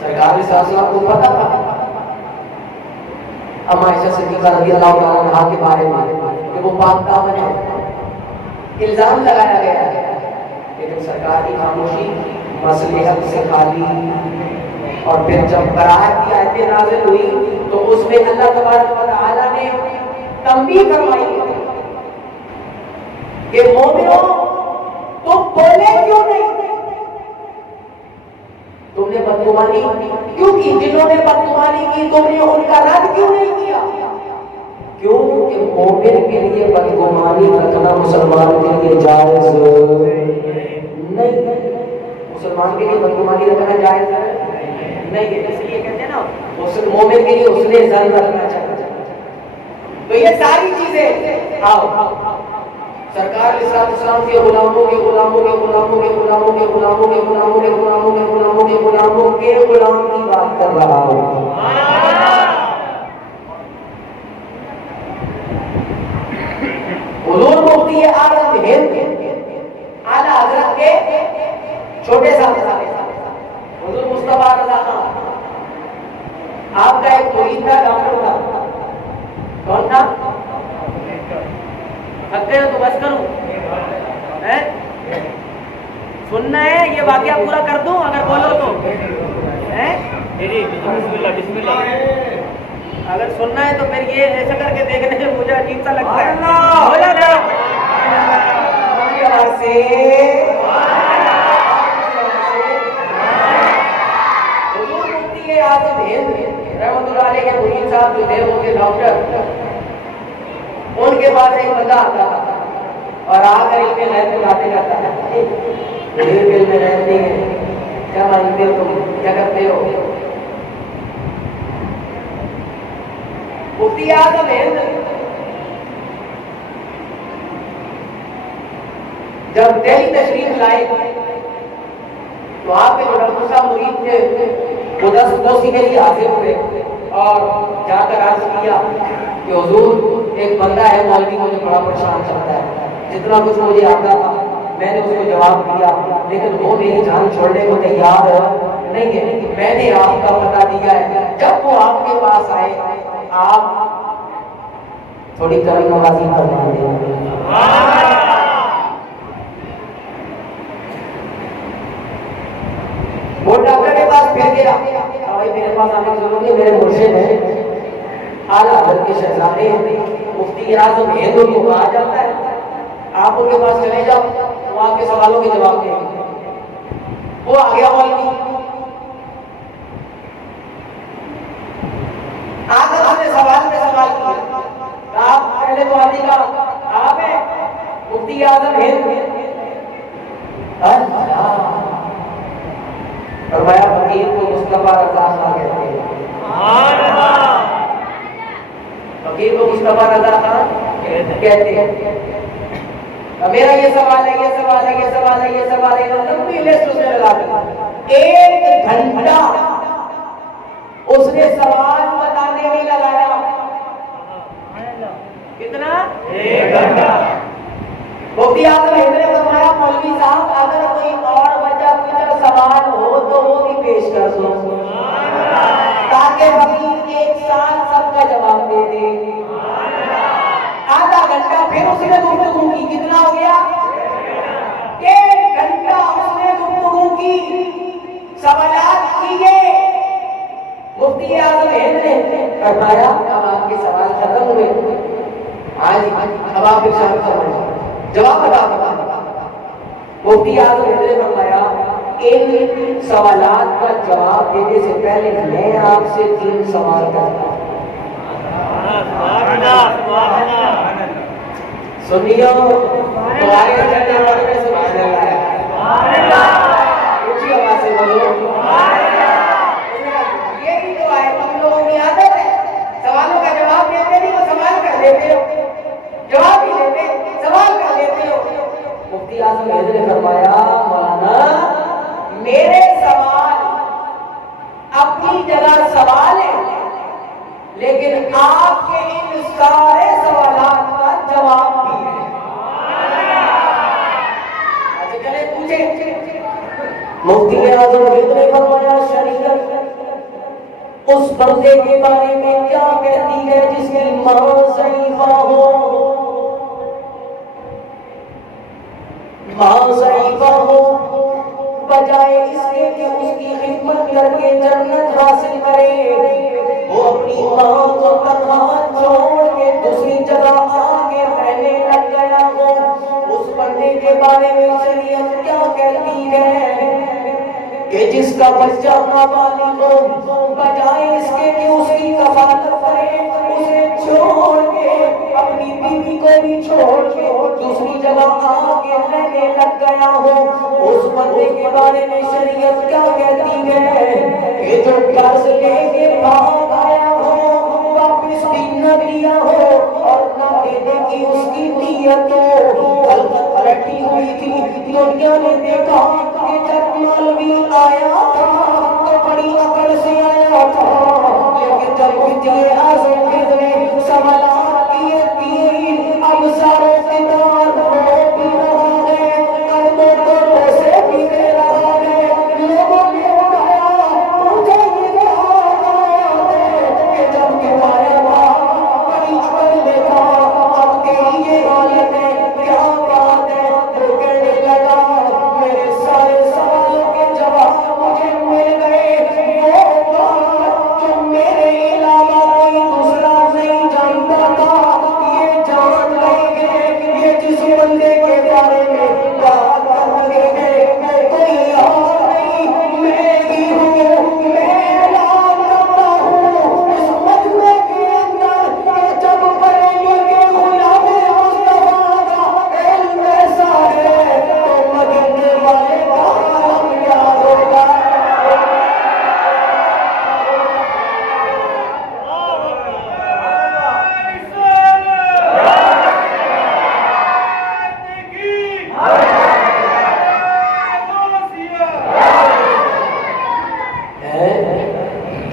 سرکار صلی اللہ علیہ وسلم کو پتہ تھا ام عائشہ صدیقہ رضی اللہ تعالیٰ عنہا کے بارے میں کہ وہ پاک دامن ہے، الزام لگایا گیا ہے. لیکن سرکار کی خاموشی مصلحت سے خالی. اور پھر جب براءت کی آیتیں نازل ہوئی تو اس میں اللہ تبارک و تعالیٰ نے تنبیہ فرمائی کہ مومنوں تم بولے کیوں نہیں، تم نے بدگمانی کیوں کی؟ جنہوں نے بدگمانی کی تم نے ان کا رد کیوں نہیں کیا؟ کیوں کہ مومن کے لیے بدگمانی رکھنا مسلمان کے لیے جائز نہیں. مسلمان کے لیے بدگمانی رکھنا جائز نہیں ہے، اس لیے کہتے ہیں نا مومن کے لیے اس نے ظن رکھنا چاہیے. تو یہ ساری چیزیں آؤ سرکار علیہ السلام کے غلاموں کے غلاموں کے غلاموں کے غلاموں کے غلاموں کے غلاموں کے غلاموں کے غلاموں کے غلاموں کے غلام کی بات کر رہا ہوں. حضور مفتی اعظم ہند اعلیٰ حضرت کے چھوٹے صاحب حضور مصطفیٰ رضا خان، آپ کا ایک مرید تھا، ڈاکٹر تھا. کون تھا؟ تھکتے ہو تو بس کروں، سننا ہے یہ واقعہ پورا کر دوں اگر بولو تو؟ اگر سننا ہے تو پھر یہ ایسا کر کے دیکھنے سے مجھے عجیب سا لگتا ہے. حضور مفتی اعظم ہند رحمۃ اللہ علیہ کے مرید صاحب جو تھے وہ تھے ڈاکٹر. ان کے پاس ایک بندہ آتا تھا اور آ کر علم غیب میں باتیں کرتا ہے. علم غیب نہیں ہے، کیا مانتے ہو تم، کیا کرتے ہو؟ مفتی اعظم ہند جب دہلی تشریف لائے تو آپ کے جو ڈاکٹر صاحب مرید تھے وہ 10 دوستی کے لیے حاضر ہوئے اور جا کر عرض کیا کہ حضور ایک بندہ ہے مولوی مجھے بڑا پریشان کرتا ہے، جتنا کچھ مجھے آتا تھا میں نے اس کو جواب دیا لیکن وہ میری جان چھوڑنے کو تیار نہیں ہے. میں نے آپ کا پتہ دیا ہے، جب وہ آپ کے پاس آئے آپ تھوڑی کرم نوازی فرما دیں. وہ ڈاکٹر کے پاس پھر گیا، بھائی میرے پاس آنے کی ضرورت نہیں، میرے مرشد ہیں اعلیٰ حضرت کے شہزادے ہیں مفتی اعظم ہند کو کہا جاتا ہے آپ ان کے پاس چلے جاؤ، وہ آپ کے سوالوں کے جواب دیں گے. وہ آ گیا مولوی، آ کر ہم نے سوال پہ سوال کیا. آپ پہلے تو آدھی کا آپ ہیں مفتی اعظم ہند، مصطفیٰ رضا خان کہتے ہیں. فقیر کو مصطفیٰ رضا خان کہتے ہیں. میرا یہ سوال ہے، یہ سوال ہے، یہ سوال ہے، یہ سوال ہے، لمبی لسٹ اس نے لگا دی. 1 گھنٹہ اس نے سوال بتانے میں لگایا. کتنا؟ 1 گھنٹہ. مفتی اعظم ہند نے فرمایا مولوی صاحب اگر کوئی اور بچہ کوئی سوال ہو تو وہ بھی پیش کر دو تاکہ فقیر 1 سال سب کا جواب دے دے. آدھا گھنٹہ پھر اس نے گفتگو کی. کتنا ہو گیا؟ 1 گھنٹہ اس نے گفتگو کی، سوالات کیے. مفتی اعظم ہند نے فرمایا اب آپ کے سوال ختم ہوئے، ہاں جی اب آپ ارشاد فرمائیں جواب بتا. مفتی اعظم ہند نے فرمایا ان سوالات کا جواب دینے سے پہلے میں آپ سے 3 سوال کرتا ہوں. سنیو تمہارے چلنے والے میں سبحان اللہ اونچی آواز سے بولو. یہی تو ہے تم لوگوں کی عادت ہے، سوالوں کا جواب دیتے نہیں وہ سوال کر دیتے ہو، جواب ہی دیتے سوال کر دیتے ہو. مفتی اعظم ہند نے فرمایا مولانا میرے سوال اپنی جگہ سوال ہے لیکن آپ کے ان سارے سوالات کا جواب بھی ہے. اچھا چلے پوچھیں. مفتی اعظم ہند نے فرمایا شریعت اس بندے کے بارے میں کیا کہتی ہے جس کی ماں ضعیفہ ہو؟ ماں ضعیفہ ہو بجائے اس کے کہ اس کی خدمت کر کے جنت حاصل کرے وہ اپنی ماں کو تنہا چھوڑ کے دوسری جگہ آگے رہنے لگ گیا ہو. اس بندے کے بارے میں شریعت کیا کہتی ہے کہ جس کا بچہ نابالغ ہو بجائے اس کے کہ اس کی کفالت کرے اسے چھوڑ کے اپنی بیوی کو بھی چھوڑ کے دوسری جگہ آگے رہنے لگ گیا ہو. اس بندے کے بارے میں شریعت کیا کہتی ہے کہ جو قرض لے کے بھاگ آیا ہو واپس بھی نہ دیا ہو اور نہ دینے کی اس کی نیت ہو. رکھی ہوئی تھی دنیا نے دیکھا کہ جب مولوی آیا تھا تو بڑی عقل سے آیا تھا لیکن جب مفتی اعظم ہند نے سوالات کیے اب ساروں کے دار بھی رہا ہے قلبوں کو سے بھی دے رہا ہے. لوگوں نے اٹھایا مجھے یہ کہا کہ جب تمہارا باپ بڑی عقل دیکھا اب تیری یہ حالت ہے کیا بات ہے؟ وہ کہنے لگا میرے سارے سوالوں کے جواب مجھے مل گئے. وہ بات جو میرے علاوہ کوئی دوسرا نہیں جانتا تھا یہ جان لیں گے. یہ جس بندے کے بارے میں بات کر رہے ہیں میں کوئی اور نہیں میں ہی ہوں. میں اعلان کرتا ہوں اس مجمع کے اندر کہ جب بریلی کے غلام مصطفیٰ کا علم ایسا ہے تو مدینے والے کا عالم یاد ہوگا.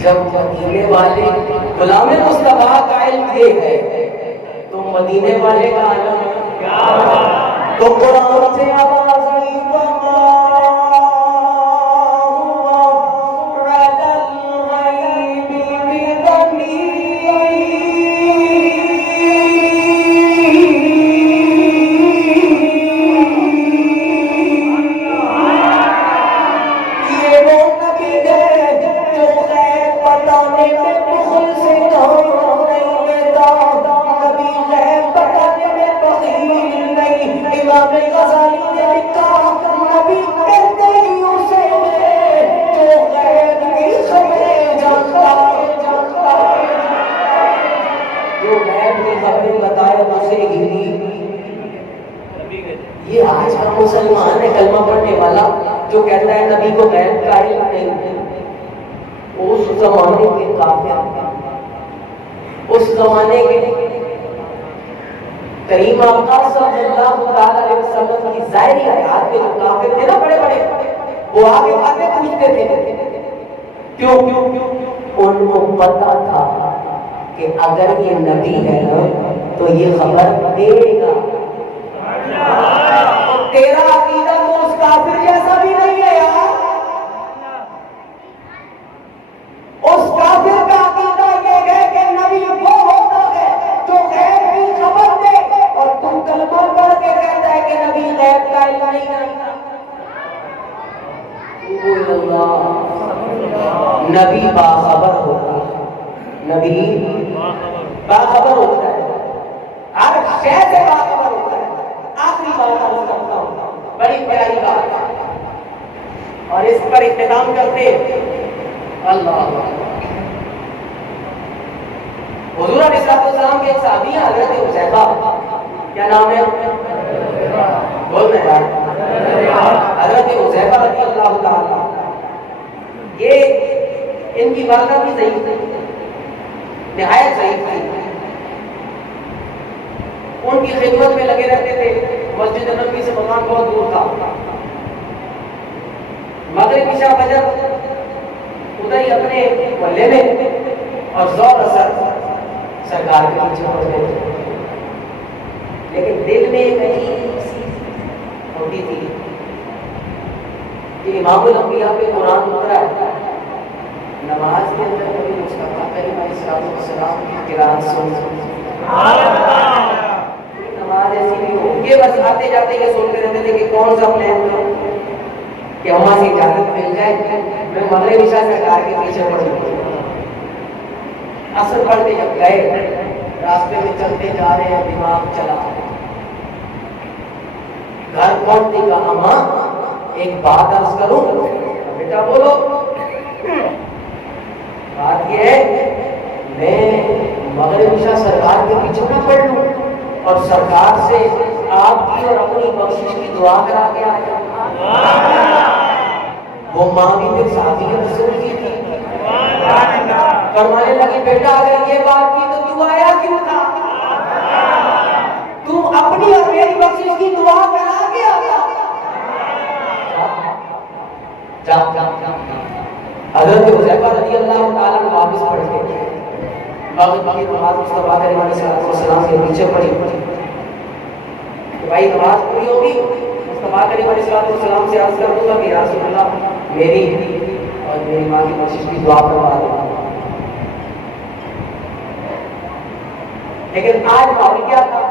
جب مدینے والے غلام مصطفیٰ کا علم یہ ہے تو مدینے والے کا عالم کیا ہوگا. تو قرآن سے آواز آئی یہ آج کا مسلمان ہے کلمہ پڑھنے والا جو کہتا ہے نبی کو غیب کا علم نہیں. زمانے کے کافر، اس زمانے کے کریم آقا صلی اللہ علیہ وسلم کی ظاہری حیات کے جو کافر تھے نا بڑے بڑے، وہ آگے باتیں پوچھتے تھے. کیوں؟ ان کو پتا تھا کہ اگر یہ نبی ہے نا تو یہ خبر دے گا. تیرا عقیدہ تو اس کافر جیسا بھی نہیں ہے یار. اس کافر کا عقیدہ یہ ہے کہ نبی وہ ہوتا ہے جو غیب کی خبر دے، اور تم کلمہ پڑھ کے کہتا ہے کہ نبی غیب کا علم نہیں ہے. نبی باخبر ہوتا ہے، نبی باخبر ہوتا ہے، ہر شے سے باخبر ہوتا ہے. آخری بات عرض کرتا ہوں، بڑی پیاری بات، اور اس پر اختتام کرتے اللہ. حضور علیہ السلام کے ایک صحابی ہیں حضرت حذیفہ، کیا نام ہے؟ بولنا ہے حضرت حذیفہ رضی اللہ تعالیٰ. یہ ان کی والدہ بھی ضعیف تھی، نہایت ضعیف تھی. ان کی خدمت میں لگے رہتے تھے. مسجد نبوی سے مکان بہت دور تھا. مغرب عشاء فجر ادھر ہی اپنے محلے میں، اور ظہر اثر سرکار کے پیچھے پڑھتے تھے. لیکن دل میں ایک عجیب سی ہوتی تھی کہ امام الانبیاء پہ قرآن اترا ہے، نماز کے اندر کبھی مصطفیٰ کریم علیہ السلام کی قرآن سن نماز ایسی نہیں ہو. یہ بس آتے جاتے یہ سنتے رہتے تھے کہ کون سا پلان کرو کہ وہاں سے اجازت مل جائے میں مغرب عشاء سرکار کے پیچھے پڑھوں. اثر پڑھتے جب گئے، راستے میں چلتے جا رہے ہیں، دماغ چلا. گھر پہنچنے کا اماں ایک بات عرض کروں. بیٹا بولو. بات یہ ہے میں مغرب عشاء سرکار کے پیچھے نہ پڑھ لوں اور سرکار سے آپ کی اور اپنی بخشش کی دعا کرا کے آیا. وہ ماں بھی پھر صحابی رسول کی تھی. فرمانے لگی بیٹا اگر یہ بات کی تو تو آیا کیوں تھا؟ تو اپنی اور میری بخشش کی دعا کرا کے آیا. حضرت حذیفہ رضی اللہ تعالیٰ عنہ واپس پڑھ کے باقی نماز مصطفیٰ کریم علیہ السلام کے پیچھے پڑھی کہ بھائی نماز پوری ہوگی. مصطفیٰ کریم علیہ السلام سے عرض کر دوں گا کہ یا رسول اللہ میری اور میری ماں کی بخشش کی دعا کروا دو. لیکن آج معاملہ کیا تھا؟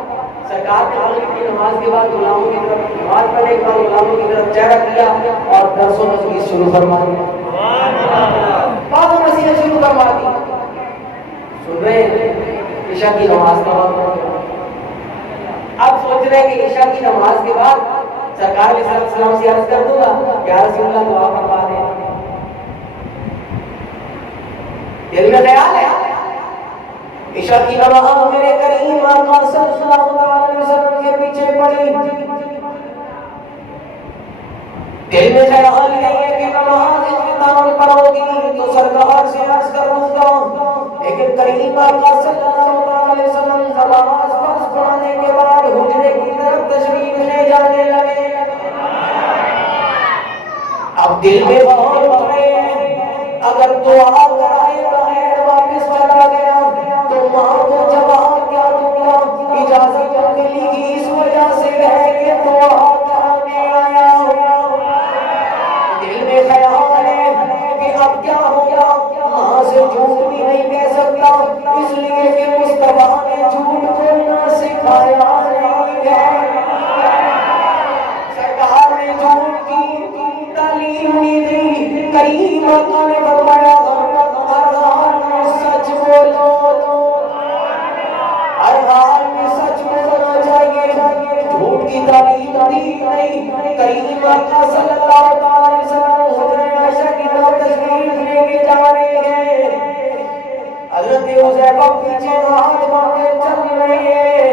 سرکار نے مغرب کی نماز کے بعد غلاموں کی طرف نماز پڑھنے کے بعد غلاموں کی طرف چہرہ کیا اور درس و تدریس شروع فرما دیا. بعض نصیحت شروع کروا دی. سن رہے ہیں عشاء کی نماز کا وقت. اب سوچ رہے ہیں کہ عشاء کی نماز کے بعد سرکار علیہ السلام سے عرض کر دوں گا یا رسول اللہ دعا کروا دیں. دل میں خیال ہے عشاء کی نماز میرے کریم آقا صلی اللہ علیہ وسلم کے پیچھے پڑھی. دل میں خیال نہیں ہے کہ نماز اختتام پر ہوگی تو سرکار سے عرض کروں گا. لیکن کریم آقا صلی اللہ علیہ وسلم نماز فرض پڑھنے کے بعد حجرے کی طرف تشریف لے جانے لگے. اب دل میں غور کر رہے ہیں اگر دعا کرائے بغیر واپس چلا گیا تو ماں کو جواب کیا دوں گا؟ اجازت ملی گی اس وجہ سے ہے کہ دعا کرانے آیا ہوں. دل میں خیال ہے کہ اب کیا ہوگا؟ ماں سے جھوٹ بھی نہیں کہہ سکتا اس لیے کہ مصطفیٰ نے جھوٹ بولنا سکھایا نہیں ہے. سرکار نے جھوٹ کی تعلیم نہیں دی. کریم آقا نے فرمایا ہر حال میں سچ بولو، ہر حال میں سچ بولنا چاہیے. جھوٹ کی تعلیم دی نہیں. کریم آقا صلی اللہ علیہ وسلم حضرت عائشہ کی طرف تشریف لے کے جا رہے ہیں. حضرت حذیفہ پیچھے ہاتھ باندھے چل رہے ہیں.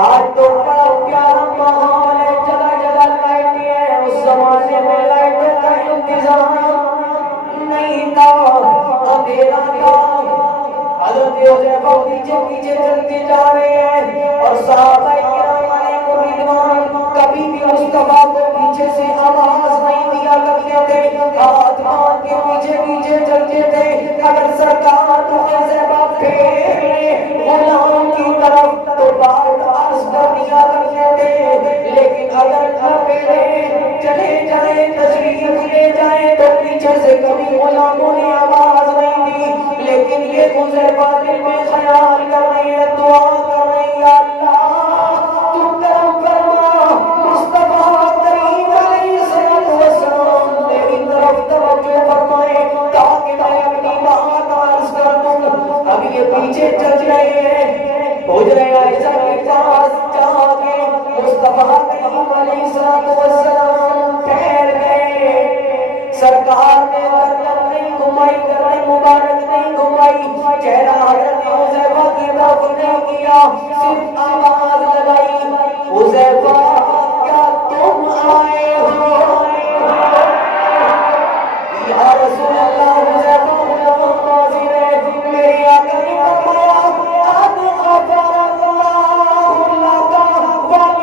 آج تو بڑا پیارا ماحول ہے، جگہ جگہ لائٹیں ہیں. اس زمانے میں لائٹوں کا انتظام نہیں تھا. اندھیرا تھا، حضرت حذیفہ پیچھے پیچھے چلتے جا رہے ہیں اور صحابہ کرام علیہ رضوان کبھی بھی مصطفیٰ کو پیچھے سے آواز نہیں دیا کرتے تھے، ہاتھ باندھ کے پیچھے پیچھے چلتے تھے۔ اگر سرکار کو حذیفہ پھیر لے غلام کی طرف تو بات عرض کر دیا کرتے تھے، لیکن اگر نہ پھیرے چلے جائیں تشریف لے جائیں تو پیچھے سے کبھی غلاموں نے آواز نہیں دی۔ لیکن یہ حذیفہ دل میں خیال کر رہے ہیں، دعا کر رہے ہیں، یا اللہ تو کرم فرما، مصطفیٰ کریم علیہ السلام میری طرف توجہ فرمائے تاکہ میں اپنی بات عرض کر دوں۔ اب یہ پیچھے چل رہے ہیں، حجرہ عائشہ کے پاس جا کے مصطفیٰ کریم علیہ السلام ٹھہر گئے۔ سرکار نے گردن نہیں گھمائی، گردن مبارک نہیں گھمائی، چہرہ حضرت حذیفہ کی طرف نہیں کیا، صرف آواز لگائی، حذیفہ کیا تم آئے ہو؟ یا رسول اللہ، حذیفہ غلام ناظر ہے، میرے آقا نے فرمایا قد غفر اللہ لک ولأمک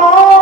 ما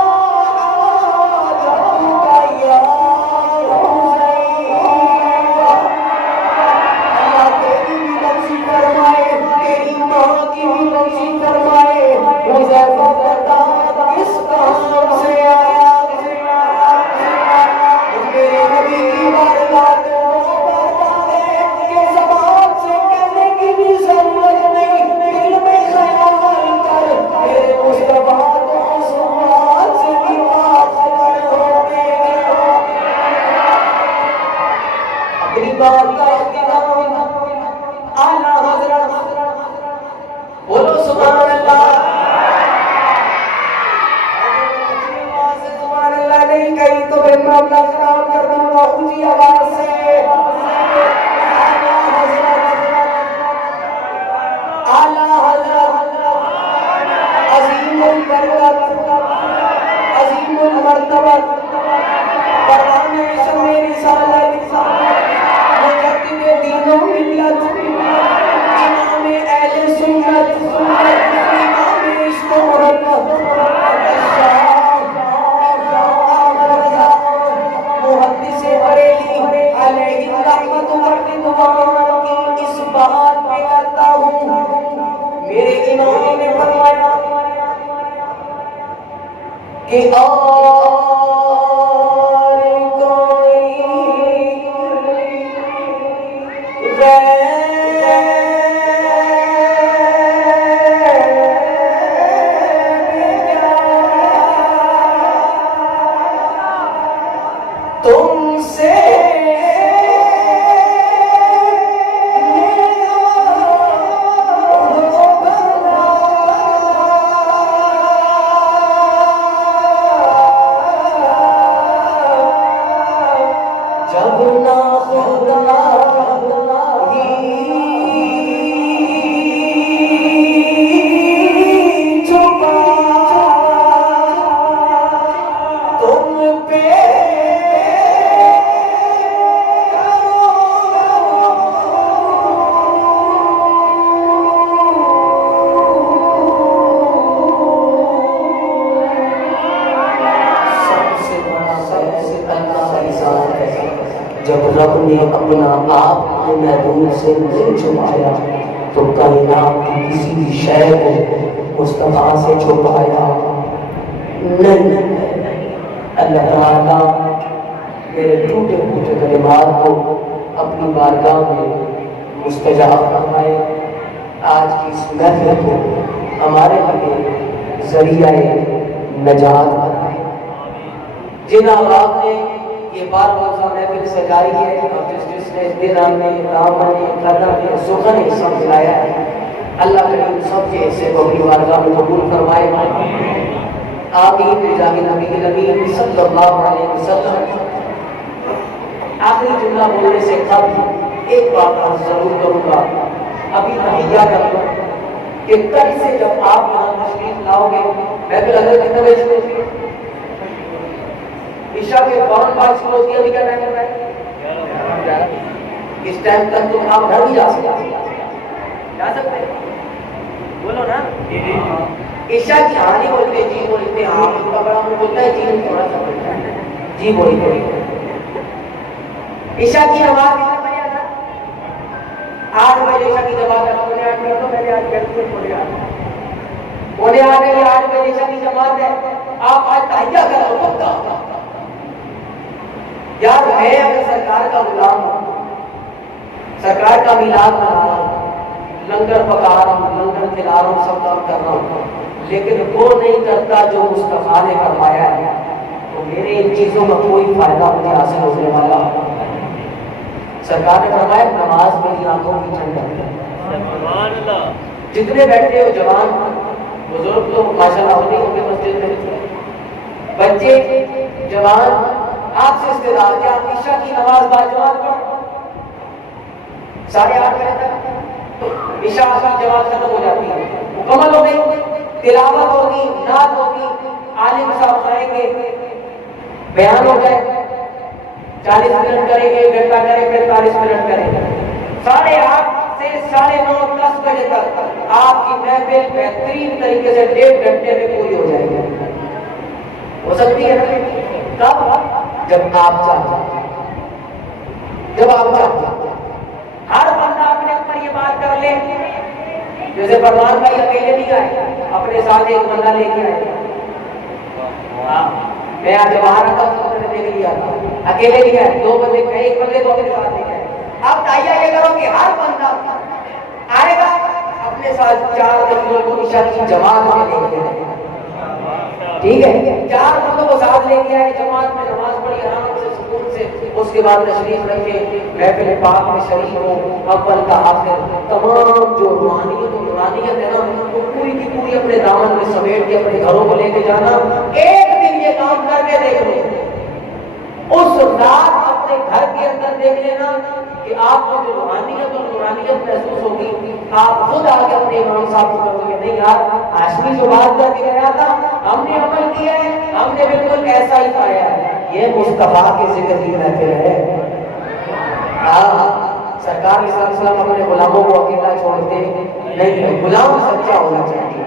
عادتک یا اپنا آپ محبوب سے نہیں چھپایا تو کائنات کی کسی بھی شے کو مصطفیٰ سے چھپایا نہیں۔ اللہ تعالیٰ میرے ٹوٹے پھوٹے کلمات کو اپنی بارگاہ میں مستجاب فرمائے، آج کی اس محفل کو ہمارے لیے ذریعہ نجات بنائے۔ جن آپ نے یہ بار روزہ محفل سجائی ہے اور جس نے دل میں رام نے قدر نے سخن سب ملایا ہے، اللہ کریم سب کے حصے کو اپنی بارگاہ میں قبول فرمائے۔ آمین بجاہ نبی الامین صلی اللہ علیہ وسلم۔ آخری جملہ بولنے سے قبل ایک بات ضرور کروں گا، ابھی تحیہ کر لوں کہ کل سے جب آپ یہاں تشریف لاؤ گے، محفل اگر کتنے بجے شروع ہوتی ہے؟ عشاء کے فوراً بعد شروع ہوتی ہے، ابھی کیا ٹائم ہے؟ اس ٹائم تک تو آپ گھر بھی جا سکتے ہیں، بولو نا عشاء کی ہاں نہیں بولتے جی بولتے ہاں، ان کا بڑا منہ بولتا ہے جی تھوڑا سا بولتا ہے جی بولتے عشاء کی نماز کتنے بجے آتا؟ 8 بجے عشاء کی جماعت ہے، پونے 8 کر دو، پہلے 8 کر دو، پونے 8 گئی 8 بجے عشاء کی جماعت ہے، آپ آج تحیہ کرو پکا یار میں اگر سرکار کا غلام ہوں، سرکار کا میلاد منا رہا ہوں، لنگر پکا رہا ہوں، لنگر کھلا رہا ہوں، سب کام کر رہا ہوں، لیکن وہ نہیں کرتا جو مصطفیٰ نے فرمایا ہے، تو میرے ان چیزوں کا کوئی فائدہ مجھے حاصل ہونے والا۔ سرکار نے فرمایا نماز میری آنکھوں کی ٹھنڈک ہے۔ جتنے بیٹھے ہو جوان بزرگ تو ماشاءاللہ ہونے ہوں گے مسجد میں، بچے جوان آپ سے استدعا کہ آپ عشاء کی نماز باجماعت پڑھو، 8:30 بجے تک عشاء کی جماعت ختم ہو جاتی ہے، مکمل ہو گئی، تلاوت ہوگی، نعت ہوگی، عالم صاحب آئیں گے، بیان ہو جائے، 40 منٹ کریں گے، گھنٹہ کریں گے، 45 منٹ کریں گے، 8:30 سے 9:30 10 بجے تک آپ کی محفل بہترین طریقے سے 1.5 گھنٹے میں پوری ہو جائے گی۔ ہو سکتی ہے کب؟ جب آپ چاہتے، جب آپ چاہتے، ہر بندہ اپنے اوپر یہ بات کر لے، جیسے فرمان بھائی اکیلے نہیں آئے، اپنے ساتھ ایک بندہ لے کے آئے، میں آج وہاں رکھا تو میں نے دیکھ لیا تھا، اکیلے نہیں آئے، 2 بندے، میں ایک بندے کو اپنے ساتھ لے کے آئے۔ اب تحیہ یہ کرو کہ ہر بندہ آئے گا اپنے ساتھ 4 بندوں کو عشاء کی جماعت میں لے کے آئے، ٹھیک ہے، 4 بندوں کو ساتھ لے کے آئے، جماعت میں نماز پڑھی آرام سے سکون سے، اس کے بعد تشریف رکھے، محفل پاک میں شریک ہو، اول کا آخر تمام جو روحانیت و نورانیت ہے نا، وہ پوری کی پوری اپنے دامن میں سمیٹ کے اپنے گھروں کو لے کے جانا۔ ایک دن یہ کام کر کے دیکھ لو، اس رات اپنے گھر کے اندر دیکھ لینا کہ آپ کو جو روحانیت اور نورانیت محسوس ہوگی، آپ خود آگے اپنے امام صاحب کو کہو گے نہیں یار ہاشمی جو بات کر کے گیا تھا ہم نے عمل کیا ہے، ہم نے بالکل ایسا ہی پایا ہے۔ یہ مصطفیٰ کی ذکر کی محفل ہے۔ سرکار صلی اللہ علیہ وسلم اپنے غلاموں کو اکیلا چھوڑتے نہیں، غلام سچا ہونا چاہیے۔